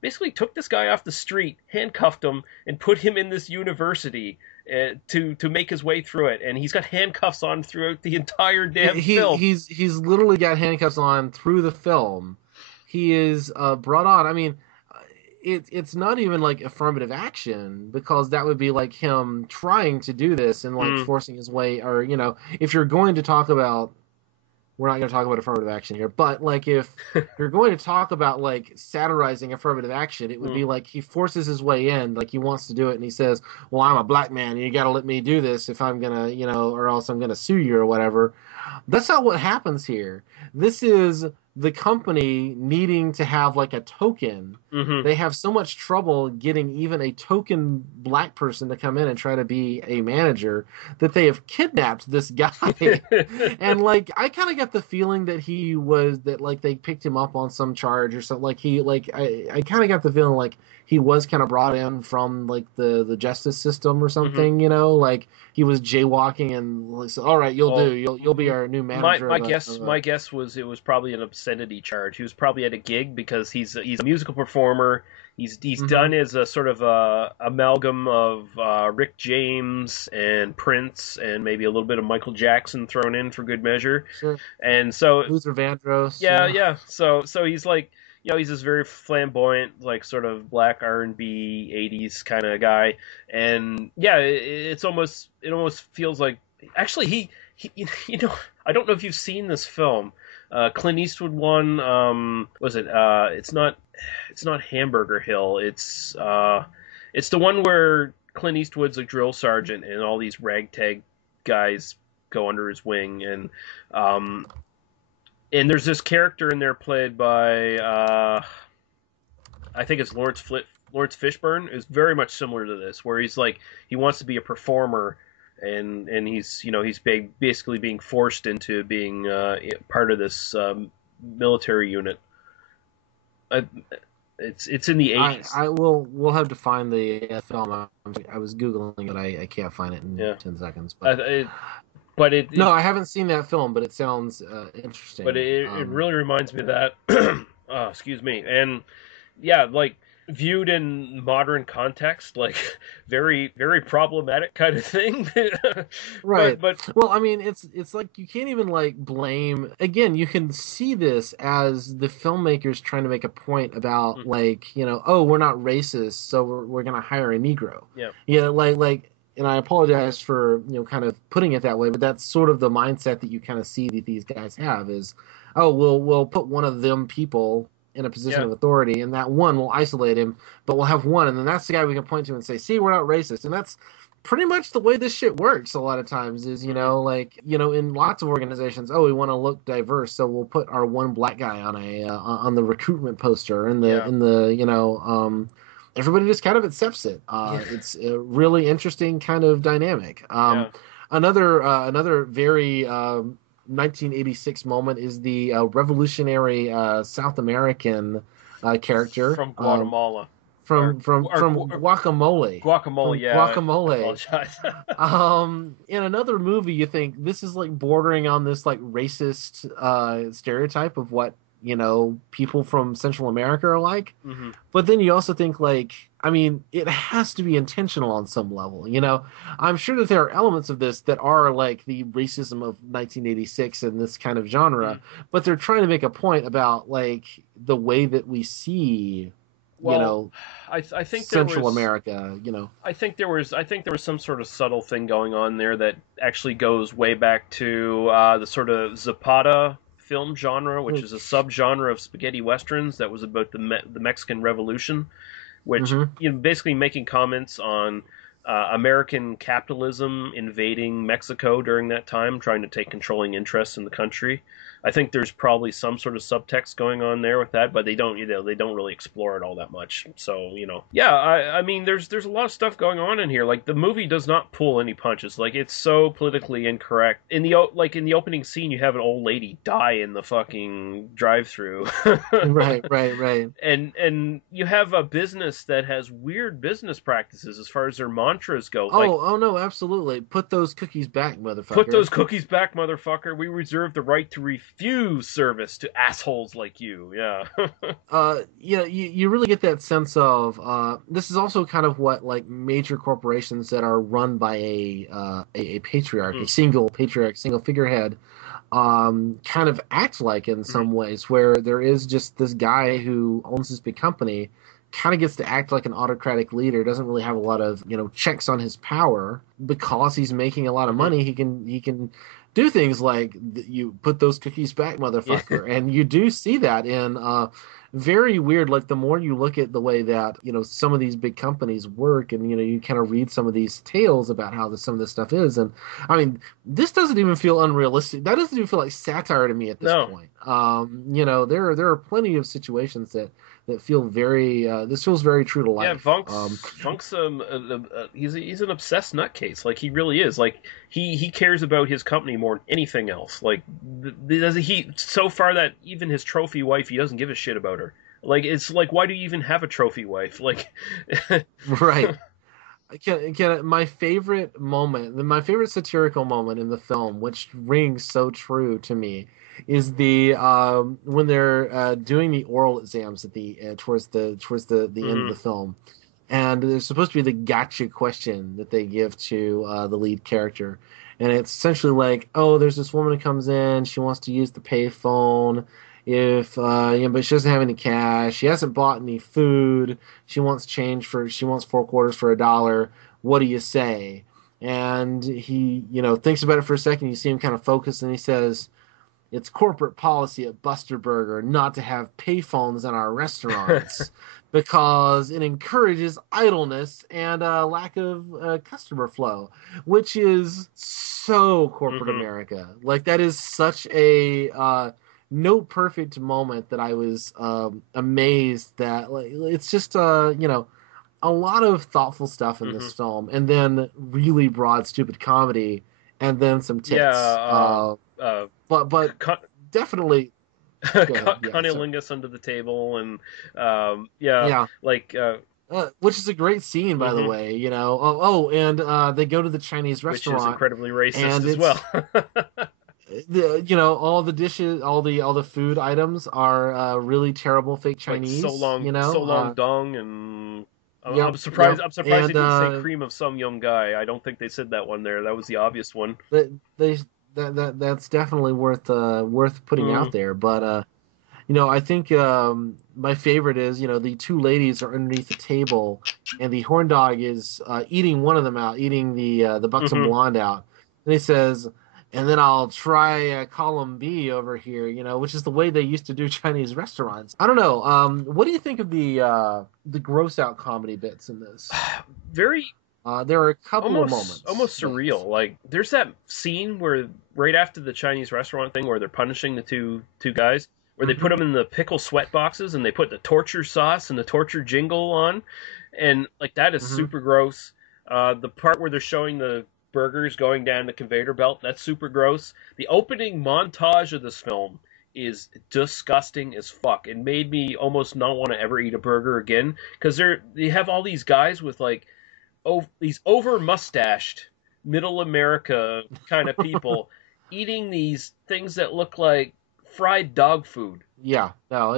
basically took this guy off the street, handcuffed him, and put him in this university to make his way through it. And he's got handcuffs on throughout the entire damn film. he's literally got handcuffs on through the film. He is brought on. I mean, it's not even like affirmative action because that would be like him trying to do this and like forcing his way, or if you're going to talk about, we're not going to talk about affirmative action here, but like if you're going to talk about like satirizing affirmative action, it would be like he forces his way in, like he wants to do it, and he says, "Well, I'm a black man, and you got to let me do this if I'm gonna, or else I'm gonna sue you or whatever." That's not what happens here. This is the company needing to have like a token. They have so much trouble getting even a token black person to come in and try to be a manager that they have kidnapped this guy. And like I kind of got the feeling that like they picked him up on some charge or something. Like I kind of got the feeling like he was kind of brought in from like the justice system or something, like he was jaywalking and like, so, all right, you'll be our new manager. My guess was it was probably an obscenity charge. He was probably at a gig because he's a musical performer. He's done as a sort of a amalgam of Rick James and Prince and maybe a little bit of Michael Jackson thrown in for good measure. Sure. And so Luther Vandross. yeah. So he's like, he's this very flamboyant, like sort of black R&B 80s kind of guy. And yeah, it almost feels like actually he I don't know if you've seen this film. Clint Eastwood one, was it it's not Hamburger Hill. It's the one where Clint Eastwood's a drill sergeant and all these ragtag guys go under his wing, and there's this character in there played by I think it's Lawrence Fishburne. Is very much similar to this, where he's like he wants to be a performer, and he's basically being forced into being part of this military unit. It's in the 80s. We'll have to find the film. I was googling it. I can't find it in 10 seconds. But no, I haven't seen that film, but it sounds interesting. But it really reminds me of that. Excuse me. And yeah, like viewed in modern context, like very, very problematic kind of thing. Right. But well, I mean, it's like you can't even like blame. Again, you can see this as the filmmakers trying to make a point about like oh, we're not racist, so we're gonna hire a Negro. Yeah. Like. And I apologize for kind of putting it that way, but that's sort of the mindset that you kind of see that these guys have is, oh, we'll put one of them people in a position of authority, and that one will isolate him, but we'll have one, and then that's the guy we can point to and say, see, we're not racist. And that's pretty much the way this shit works a lot of times is, in lots of organizations, oh, we want to look diverse, so we'll put our one black guy on the recruitment poster in the everybody just kind of accepts it. It's a really interesting kind of dynamic. Another very 1986 moment is the revolutionary South American character from Guatemala. From Guacamole. Guacamole, yeah. Guacamole. In another movie, you think this is like bordering on this like racist stereotype of what people from Central America are like. But then you also think like, I mean, it has to be intentional on some level. I'm sure that there are elements of this that are like the racism of 1986 and this kind of genre, but they're trying to make a point about like the way that we see, I think Central America. I think there was some sort of subtle thing going on there that actually goes way back to the sort of Zapata film genre, which is a subgenre of spaghetti westerns that was about the Mexican Revolution, which basically making comments on American capitalism invading Mexico during that time, trying to take controlling interests in the country. I think there's probably some sort of subtext going on there with that, but they don't, they don't really explore it all that much. So, yeah, I mean, there's a lot of stuff going on in here. Like the movie does not pull any punches. Like it's so politically incorrect. In the opening scene, you have an old lady die in the fucking drive-through. Right. And you have a business that has weird business practices as far as their mantras go. Oh no, absolutely. Put those cookies back, motherfucker. Put those cookies back, motherfucker. We reserve the right to refuse service to assholes like you. Yeah. You really get that sense of this is also kind of what like major corporations that are run by a patriarch, a single patriarch, single figurehead, kind of act like in some ways, where there is just this guy who owns this big company, kind of gets to act like an autocratic leader, doesn't really have a lot of checks on his power because he's making a lot of money. He can do things like you put those cookies back, motherfucker, and you do see that in very weird. Like the more you look at the way that some of these big companies work, and you kind of read some of these tales about how some of this stuff is, and I mean, this doesn't even feel unrealistic. That doesn't even feel like satire to me at this point. There are plenty of situations that feel very. This feels very true to life. Yeah, Funk's he's an obsessed nutcase. Like he really is. Like he cares about his company more than anything else. Like he so far that even his trophy wife, he doesn't give a shit about her. Like it's like, why do you even have a trophy wife? Like right. My favorite moment, my favorite satirical moment in the film, which rings so true to me, is the when they're doing the oral exams at the towards the end of the film, and there's supposed to be the gotcha question that they give to the lead character, and it's essentially like, oh, there's this woman who comes in, she wants to use the payphone, but she doesn't have any cash, she hasn't bought any food, she wants 4 quarters for $1. What do you say? And he thinks about it for a second. You see him kind of focus, and he says, it's corporate policy at Buster Burger not to have payphones in our restaurants because it encourages idleness and lack of customer flow, which is so corporate America. Like that is such a no perfect moment that I was amazed that it's just a lot of thoughtful stuff in this film, and then really broad stupid comedy, and then some tits. But definitely cunnilingus under the table, and which is a great scene, by the way. And they go to the Chinese restaurant, which is incredibly racist as well. All the dishes, all the food items are really terrible fake Chinese. Like so long dong, and I'm surprised. I'm surprised they didn't say cream of some young guy. I don't think they said that one there. That was the obvious one. That's definitely worth putting out there. But I think my favorite is the two ladies are underneath the table, and the horn dog is eating one of them out, eating the buxom blonde out, and he says, and then I'll try column B over here, which is the way they used to do Chinese restaurants. I don't know. What do you think of the gross out comedy bits in this? Very. There are a couple of moments. Almost surreal. Like, there's that scene where, right after the Chinese restaurant thing, where they're punishing the two guys, where they put them in the pickle sweat boxes, and they put the torture sauce and the torture jingle on, and, like, that is super gross. The part where they're showing the burgers going down the conveyor belt, that's super gross. The opening montage of this film is disgusting as fuck. It made me almost not want to ever eat a burger again, because they have all these guys with, like, these over mustached middle America kind of people eating these things that look like fried dog food. Yeah, no,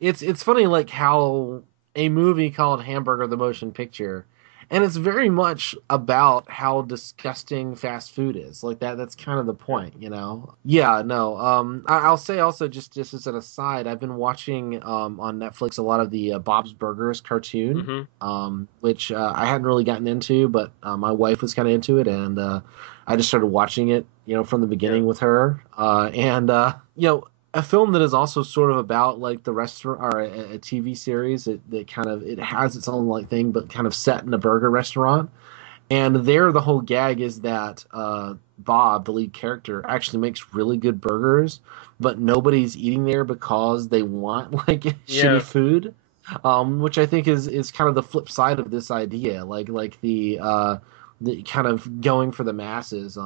it's funny, like how a movie called Hamburger the Motion Picture, and it's very much about how disgusting fast food is. Like that's kind of the point, Yeah, no. I'll say also, just as an aside, I've been watching on Netflix a lot of the Bob's Burgers cartoon, which I hadn't really gotten into, but my wife was kind of into it, and I just started watching it, from the beginning with her, and a film that is also sort of about like the restaurant, or a TV series that kind of, it has its own like thing, but kind of set in a burger restaurant. And there, the whole gag is that Bob, the lead character, actually makes really good burgers, but nobody's eating there because they want like shitty Yeah. food, which I think is kind of the flip side of this idea, like the kind of going for the masses.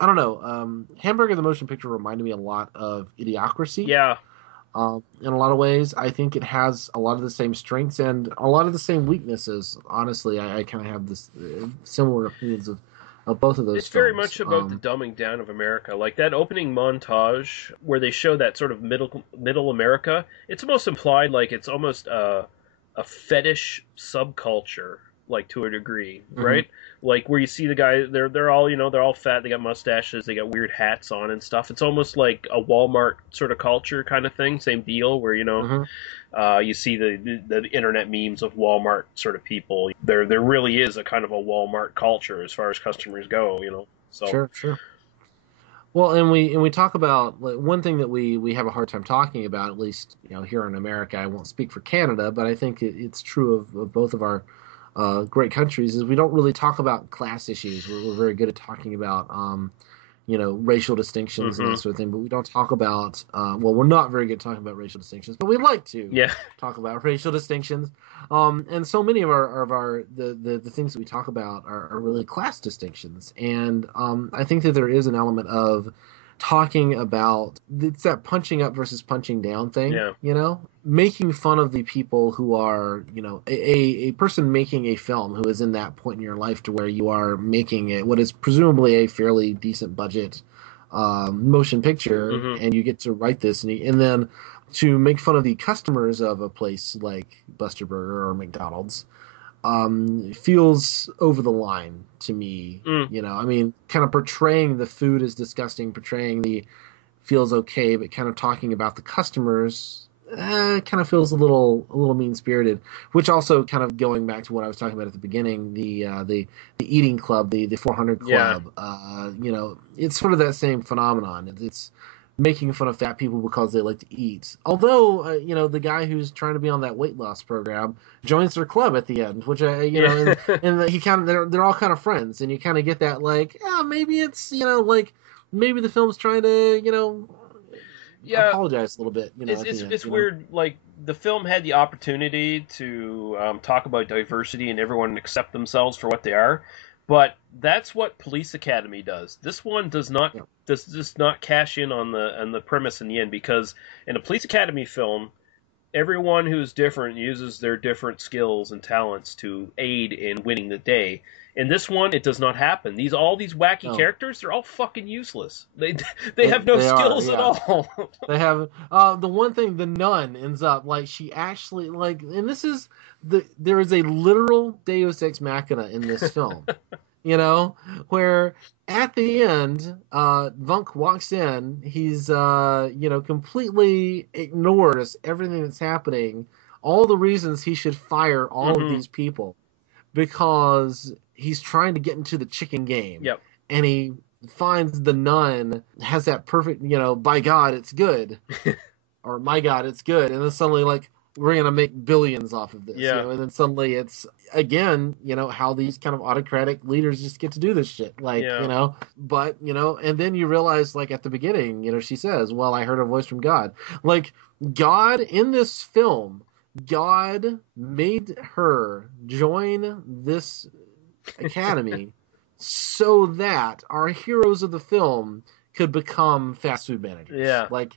I don't know. Hamburger the motion picture reminded me a lot of Idiocracy. Yeah. In a lot of ways, I think it has a lot of the same strengths and a lot of the same weaknesses. Honestly, I kind of have this similar opinions of both of those It's very films. much about the dumbing down of America. Like that opening montage where they show that sort of middle America. It's almost implied like it's almost a fetish subculture, like to a degree, right? Like where you see the guy, they're all they're all fat, they got mustaches, they got weird hats on and stuff. It's almost like a Walmart sort of culture kind of thing. Same deal where you see the internet memes of Walmart sort of people. There really is a kind of a Walmart culture as far as customers go. So Sure, sure. Well, and we talk about like, one thing that we have a hard time talking about, at least here in America. I won't speak for Canada, but I think it's true of both of our great countries. Is we don't really talk about class issues. We're very good at talking about racial distinctions and that sort of thing, but we don't talk about well, we're not very good at talking about racial distinctions, but we like to yeah, talk about racial distinctions. And so many of our the things that we talk about are really class distinctions. And I think that there is an element of talking about it's that punching up versus punching down thing, yeah, making fun of the people who are, a person making a film who is in that point in your life to where you are making it what is presumably a fairly decent budget motion picture, and you get to write this, and then to make fun of the customers of a place like Buster Burger or McDonald's feels over the line to me. I mean, kind of portraying the food as disgusting, portraying the feels okay, but kind of talking about the customers kind of feels a little mean spirited. Which also kind of going back to what I was talking about at the beginning, the eating club, the 400 yeah, club. It's sort of that same phenomenon. It's making fun of fat people because they like to eat. Although, the guy who's trying to be on that weight loss program joins their club at the end, which yeah. and he kind of they're all kind of friends, and you kind of get that like, maybe it's like maybe the film's trying to Yeah, apologize a little bit. it's weird. Like the film had the opportunity to talk about diversity and everyone accept themselves for what they are, but that's what Police Academy does. This one does not does not cash in on the premise in the end, because in a Police Academy film, everyone who's different uses their different skills and talents to aid in winning the day. In this one, it does not happen. All these wacky characters, they're all fucking useless. They have no skills at all. They have the one thing, the nun ends up like she actually like, and this is there is a literal Deus Ex Machina in this film. Where at the end, Vunk walks in, he's completely ignores everything that's happening, all the reasons he should fire all of these people, because he's trying to get into the chicken game. Yep. And he finds the nun has that perfect, by God, it's good. Or my God, it's good. And then suddenly, like, we're going to make billions off of this. Yeah. And then suddenly it's, again, how these kind of autocratic leaders just get to do this shit. Like, but, and then you realize, like, at the beginning, she says, well, I heard a voice from God. Like, God, in this film, God made her join this academy so that our heroes of the film could become fast food managers. Yeah. Like,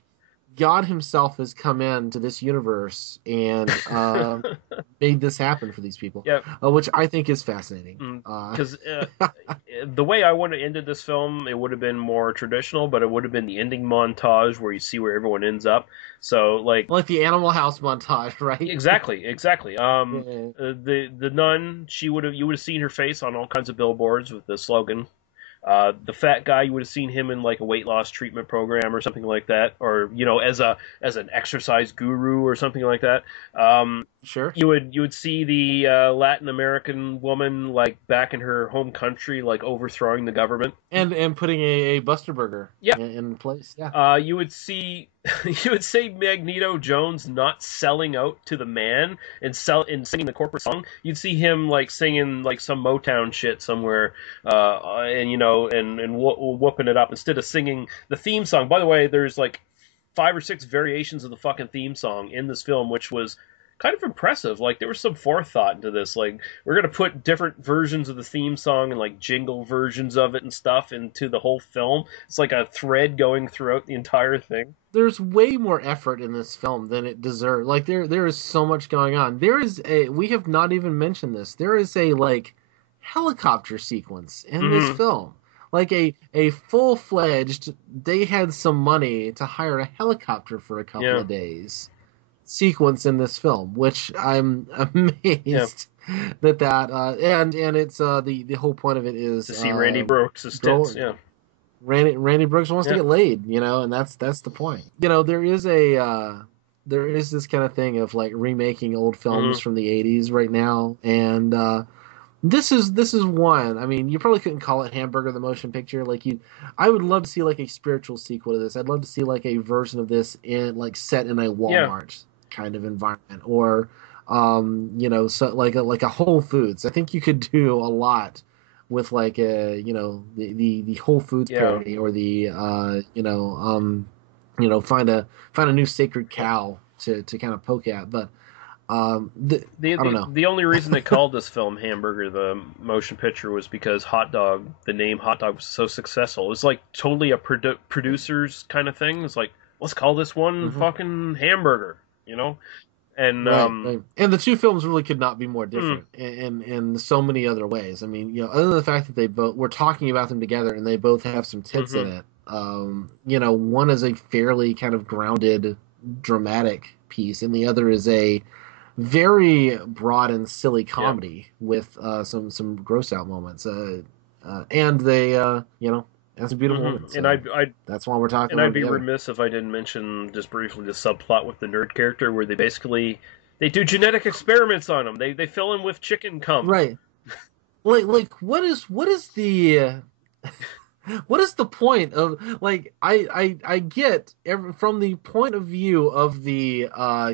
God himself has come into this universe and made this happen for these people, which I think is fascinating. Because the way I would have ended this film, it would have been more traditional, but it would have been the ending montage where you see where everyone ends up. So like the Animal House montage, right? Exactly. The nun, you would have seen her face on all kinds of billboards with the slogan. The fat guy, you would have seen him in like a weight loss treatment program or something like that, or as an exercise guru or something like that. Sure. You would see the Latin American woman like back in her home country, like overthrowing the government and putting a Buster Burger in place. Yeah. You would see you would say Magneto Jones not selling out to the man and singing the corporate song. You'd see him like singing like some Motown shit somewhere, and whooping it up instead of singing the theme song. By the way, there's like 5 or 6 variations of the fucking theme song in this film, which was kind of impressive. Like there was some forethought into this. Like we're gonna put different versions of the theme song and like jingle versions of it and stuff into the whole film. It's like a thread going throughout the entire thing. There's way more effort in this film than it deserves. Like there is so much going on. We have not even mentioned this. There is a like helicopter sequence in this film. Like a full-fledged, they had some money to hire a helicopter for a couple of days sequence in this film, which I'm amazed and it's the whole point of it is to see Randy Brooks' tits. Randy Brooks wants to get laid, and that's the point. There is this kind of thing of like remaking old films from the 80s right now, and this is one. I mean, you probably couldn't call it Hamburger the Motion Picture. I would love to see like a spiritual sequel to this. I'd love to see like a version of this in like set in a Walmart kind of environment, or so like a Whole Foods. I think you could do a lot with like the Whole Foods parody, or find a new sacred cow to kind of poke at, but. I don't know. The only reason they called this film Hamburger the Motion Picture was because the name Hot Dog was so successful. It was like totally a producer's kind of thing. It's like, let's call this one fucking Hamburger, And right. And the two films really could not be more different in so many other ways. I mean, other than the fact that we're talking about them together and they both have some tits in it. One is a fairly kind of grounded, dramatic piece, and the other is a very broad and silly comedy with some gross out moments, and they have some beautiful moments. And that's why we're talking. And I'd be remiss if I didn't mention just briefly the subplot with the nerd character, where they do genetic experiments on him. They fill him with chicken cum. Right. Like what is the what is the point of, like, I get from the point of view of the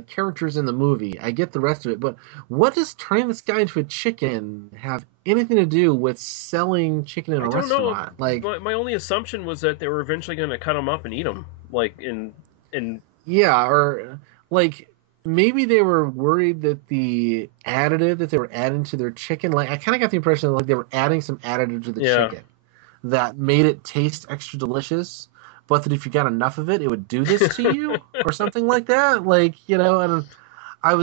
characters in the movie, I get the rest of it, but what does turning this guy into a chicken have anything to do with selling chicken in a restaurant? Like, my only assumption was that they were eventually going to cut him up and eat him, like in yeah, or like maybe they were worried that the additive that they were adding to their chicken, like I kind of got the impression that, like, they were adding some additive to the chicken that made it taste extra delicious, but that if you got enough of it, it would do this to you or something like that. Like, and I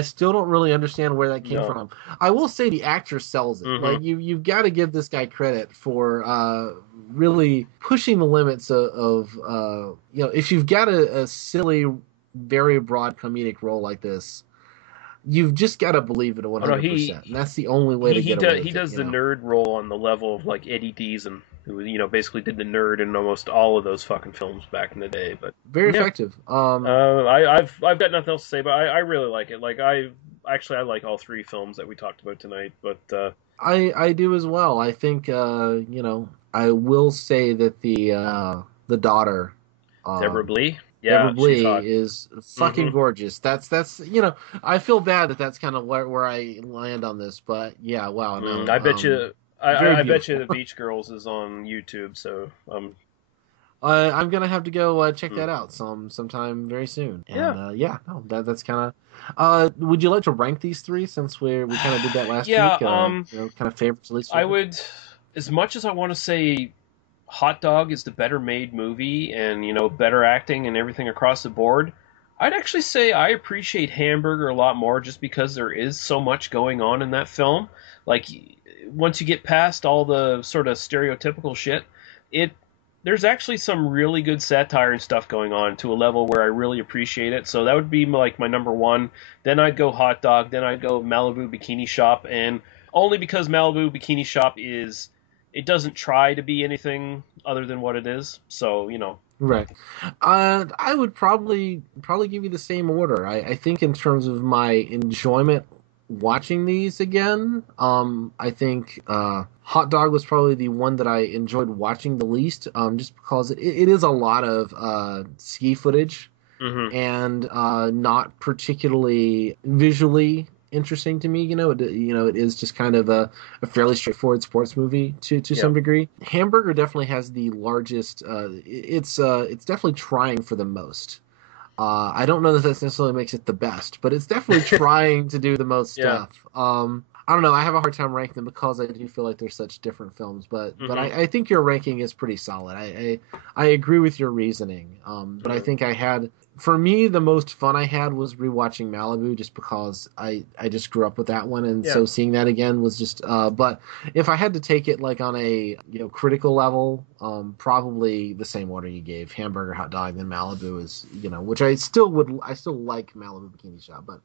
still don't really understand where that came from. I will say the actor sells it. Like, you've got to give this guy credit for really pushing the limits of if you've got a silly, very broad comedic role like this, you've just got to believe it 100%. And that's the only way to get away with it. He does the nerd role on the level of like Eddie Deason, who basically did the nerd in almost all of those fucking films back in the day. But very effective. I've got nothing else to say, but I really like it. Like I like all three films that we talked about tonight. But I do as well. I think I will say that the daughter, Deborah Blee. Yeah, Deborah Blee is fucking gorgeous. That's I feel bad that that's kind of where I land on this, but yeah, wow. No, I bet you the Beach Girls is on YouTube, so I'm gonna have to go check that out sometime very soon. And, that's kind of. Would you like to rank these three, since we kind of did that last week? Kind of favorites at least. I would, as much as I want to say Hot Dog is the better made movie and, better acting and everything across the board, I'd actually say I appreciate Hamburger a lot more, just because there is so much going on in that film. Like, once you get past all the sort of stereotypical shit, there's actually some really good satire and stuff going on to a level where I really appreciate it. So that would be like my number one. Then I'd go Hot Dog. Then I'd go Malibu Bikini Shop, and only because Malibu Bikini Shop it doesn't try to be anything other than what it is. So, Right. I would probably give you the same order. I think in terms of my enjoyment watching these again. I think Hot Dog was probably the one that I enjoyed watching the least, just because it is a lot of ski footage and not particularly visually interesting to me. It is just kind of a fairly straightforward sports movie to some degree. Hamburger definitely has the largest. It's definitely trying for the most. I don't know that necessarily makes it the best, but it's definitely trying to do the most stuff. I don't know. I have a hard time ranking them because I do feel like they're such different films. But I think your ranking is pretty solid. I agree with your reasoning. But I think for me, the most fun I had was rewatching Malibu, just because I just grew up with that one, and so seeing that again was just. But if I had to take it like on a critical level, probably the same order you gave: Hamburger, Hot Dog, then Malibu is which I still like Malibu Bikini Shop, but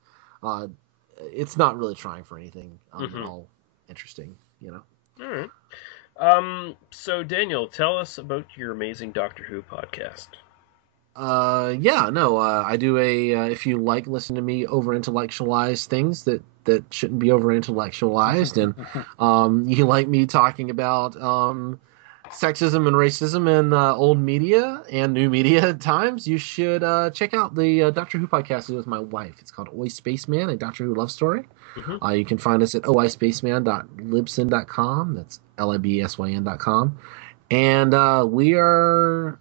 it's not really trying for anything at all interesting. All right. So Daniel, tell us about your amazing Doctor Who podcast. I do if you like listen to me over intellectualize things that shouldn't be over intellectualized, and you like me talking about sexism and racism in old media and new media at times, you should check out the Doctor Who podcast with my wife. It's called Oi Spaceman, a Doctor Who love story. You can find us at oispaceman.libsyn.com. That's libsyn.com. And I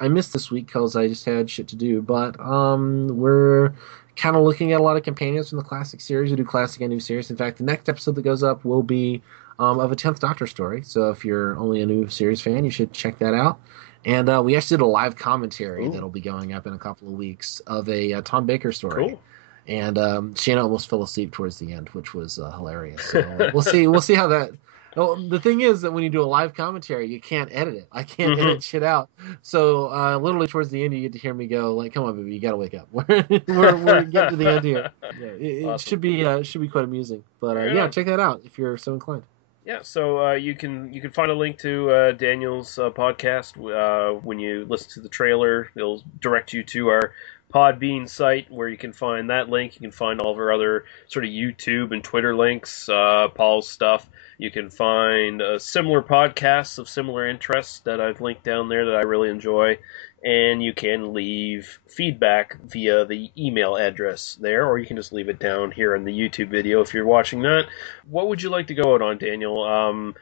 missed this week because I just had shit to do, but we're kind of looking at a lot of companions from the classic series. We do classic and new series. In fact, the next episode that goes up will be of a 10th Doctor story. So if you're only a new series fan, you should check that out. And we actually did a live commentary that'll be going up in a couple of weeks of a Tom Baker story. Cool. And Shanna almost fell asleep towards the end, which was hilarious. So we'll see how that. Oh, the thing is that when you do a live commentary, you can't edit it. I can't edit shit out. So literally towards the end, you get to hear me go like, "Come on, baby, you gotta wake up. we're getting to the end here." Yeah, it should be quite amusing. But check that out if you're so inclined. Yeah, so you can find a link to Daniel's podcast when you listen to the trailer. It'll direct you to our Podbean site where you can find that link. You can find all of our other sort of YouTube and Twitter links, Paul's stuff. You can find similar podcasts of similar interests that I've linked down there that I really enjoy. And you can leave feedback via the email address there, or you can just leave it down here in the YouTube video if you're watching that. What would you like to go out on, Daniel?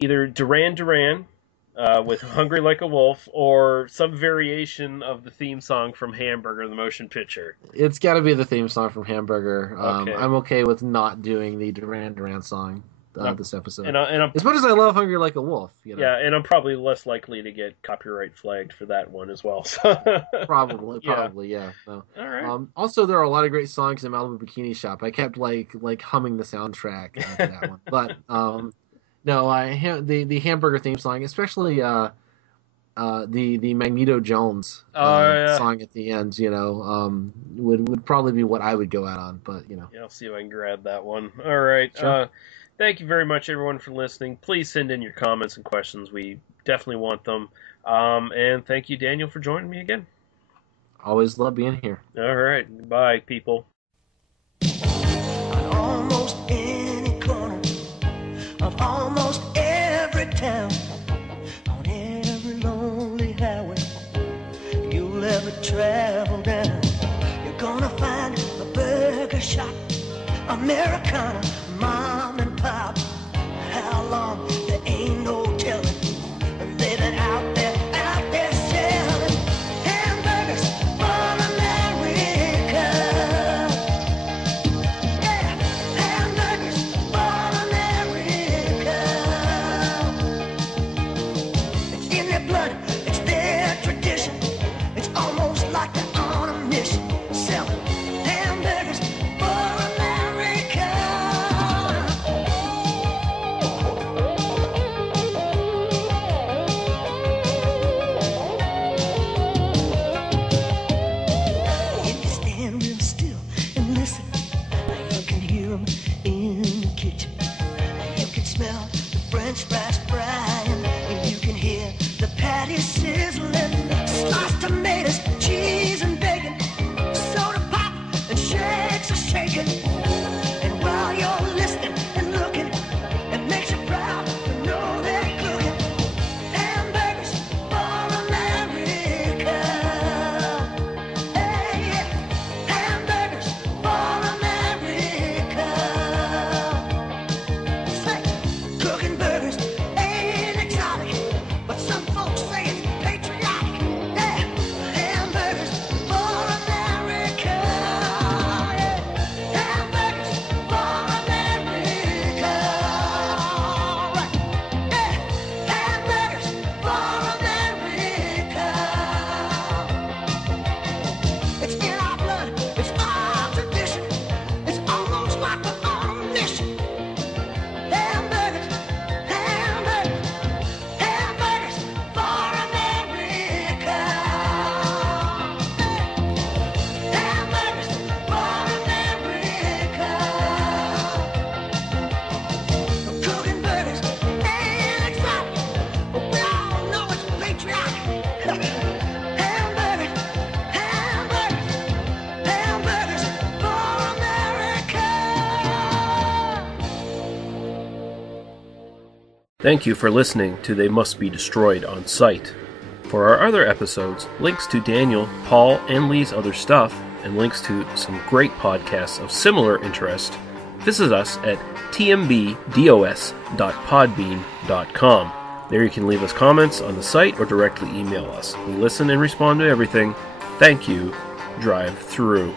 Either Duran Duran with Hungry Like a Wolf, or some variation of the theme song from Hamburger, the motion picture. It's got to be the theme song from Hamburger. Okay. I'm okay with not doing the Duran Duran song this episode. And I'm, as much as I love Hungry Like a Wolf. Yeah, and I'm probably less likely to get copyright flagged for that one as well. So. Probably, yeah. No. All right. Also, there are a lot of great songs in Malibu Bikini Shop. I kept like humming the soundtrack for that one. But no, the Hamburger theme song, especially the Magneto Jones song at the end, would probably be what I would go out on. But yeah, I'll see if I can grab that one. All right. Sure. Thank you very much, everyone, for listening. Please send in your comments and questions. We definitely want them. And thank you, Daniel, for joining me again. Always love being here. All right. Bye, people. On almost any corner of almost every town, on every lonely highway you'll ever travel down, you're gonna find a burger shop, Americana, mom and pop. How long? There ain't no telling. They've been out there selling hamburgers for America. Yeah, hamburgers for America. It's in their blood, it's their tradition. It's almost like they're on a mission, selling hamburgers for America. If you stand real still and listen, you can hear them in the kitchen. You can smell the French fries frying, and you can hear the patties sizzling. Sliced tomatoes, cheese and bacon, soda pop and shakes are shaking. And while you're listening, Cooking burgers ain't exotic, but some folks say it's patriotic. Yeah, hamburgers for America. Yeah, hamburgers for America. Right. Yeah, hamburgers for America. It's in our blood, it's our tradition. It's almost like we're on a mission. Hamburgers, hamburgers, hamburgers for America. Hamburgers for America. Cooking burgers ain't exotic, but we all know it's patriotic. Hamburgers, hamburgers, hamburgers for America. Thank you for listening to They Must Be Destroyed on Sight. For our other episodes, links to Daniel, Paul, and Lee's other stuff, and links to some great podcasts of similar interest, visit us at tmbdos.podbean.com. There you can leave us comments on the site or directly email us. We listen and respond to everything. Thank you. Drive through.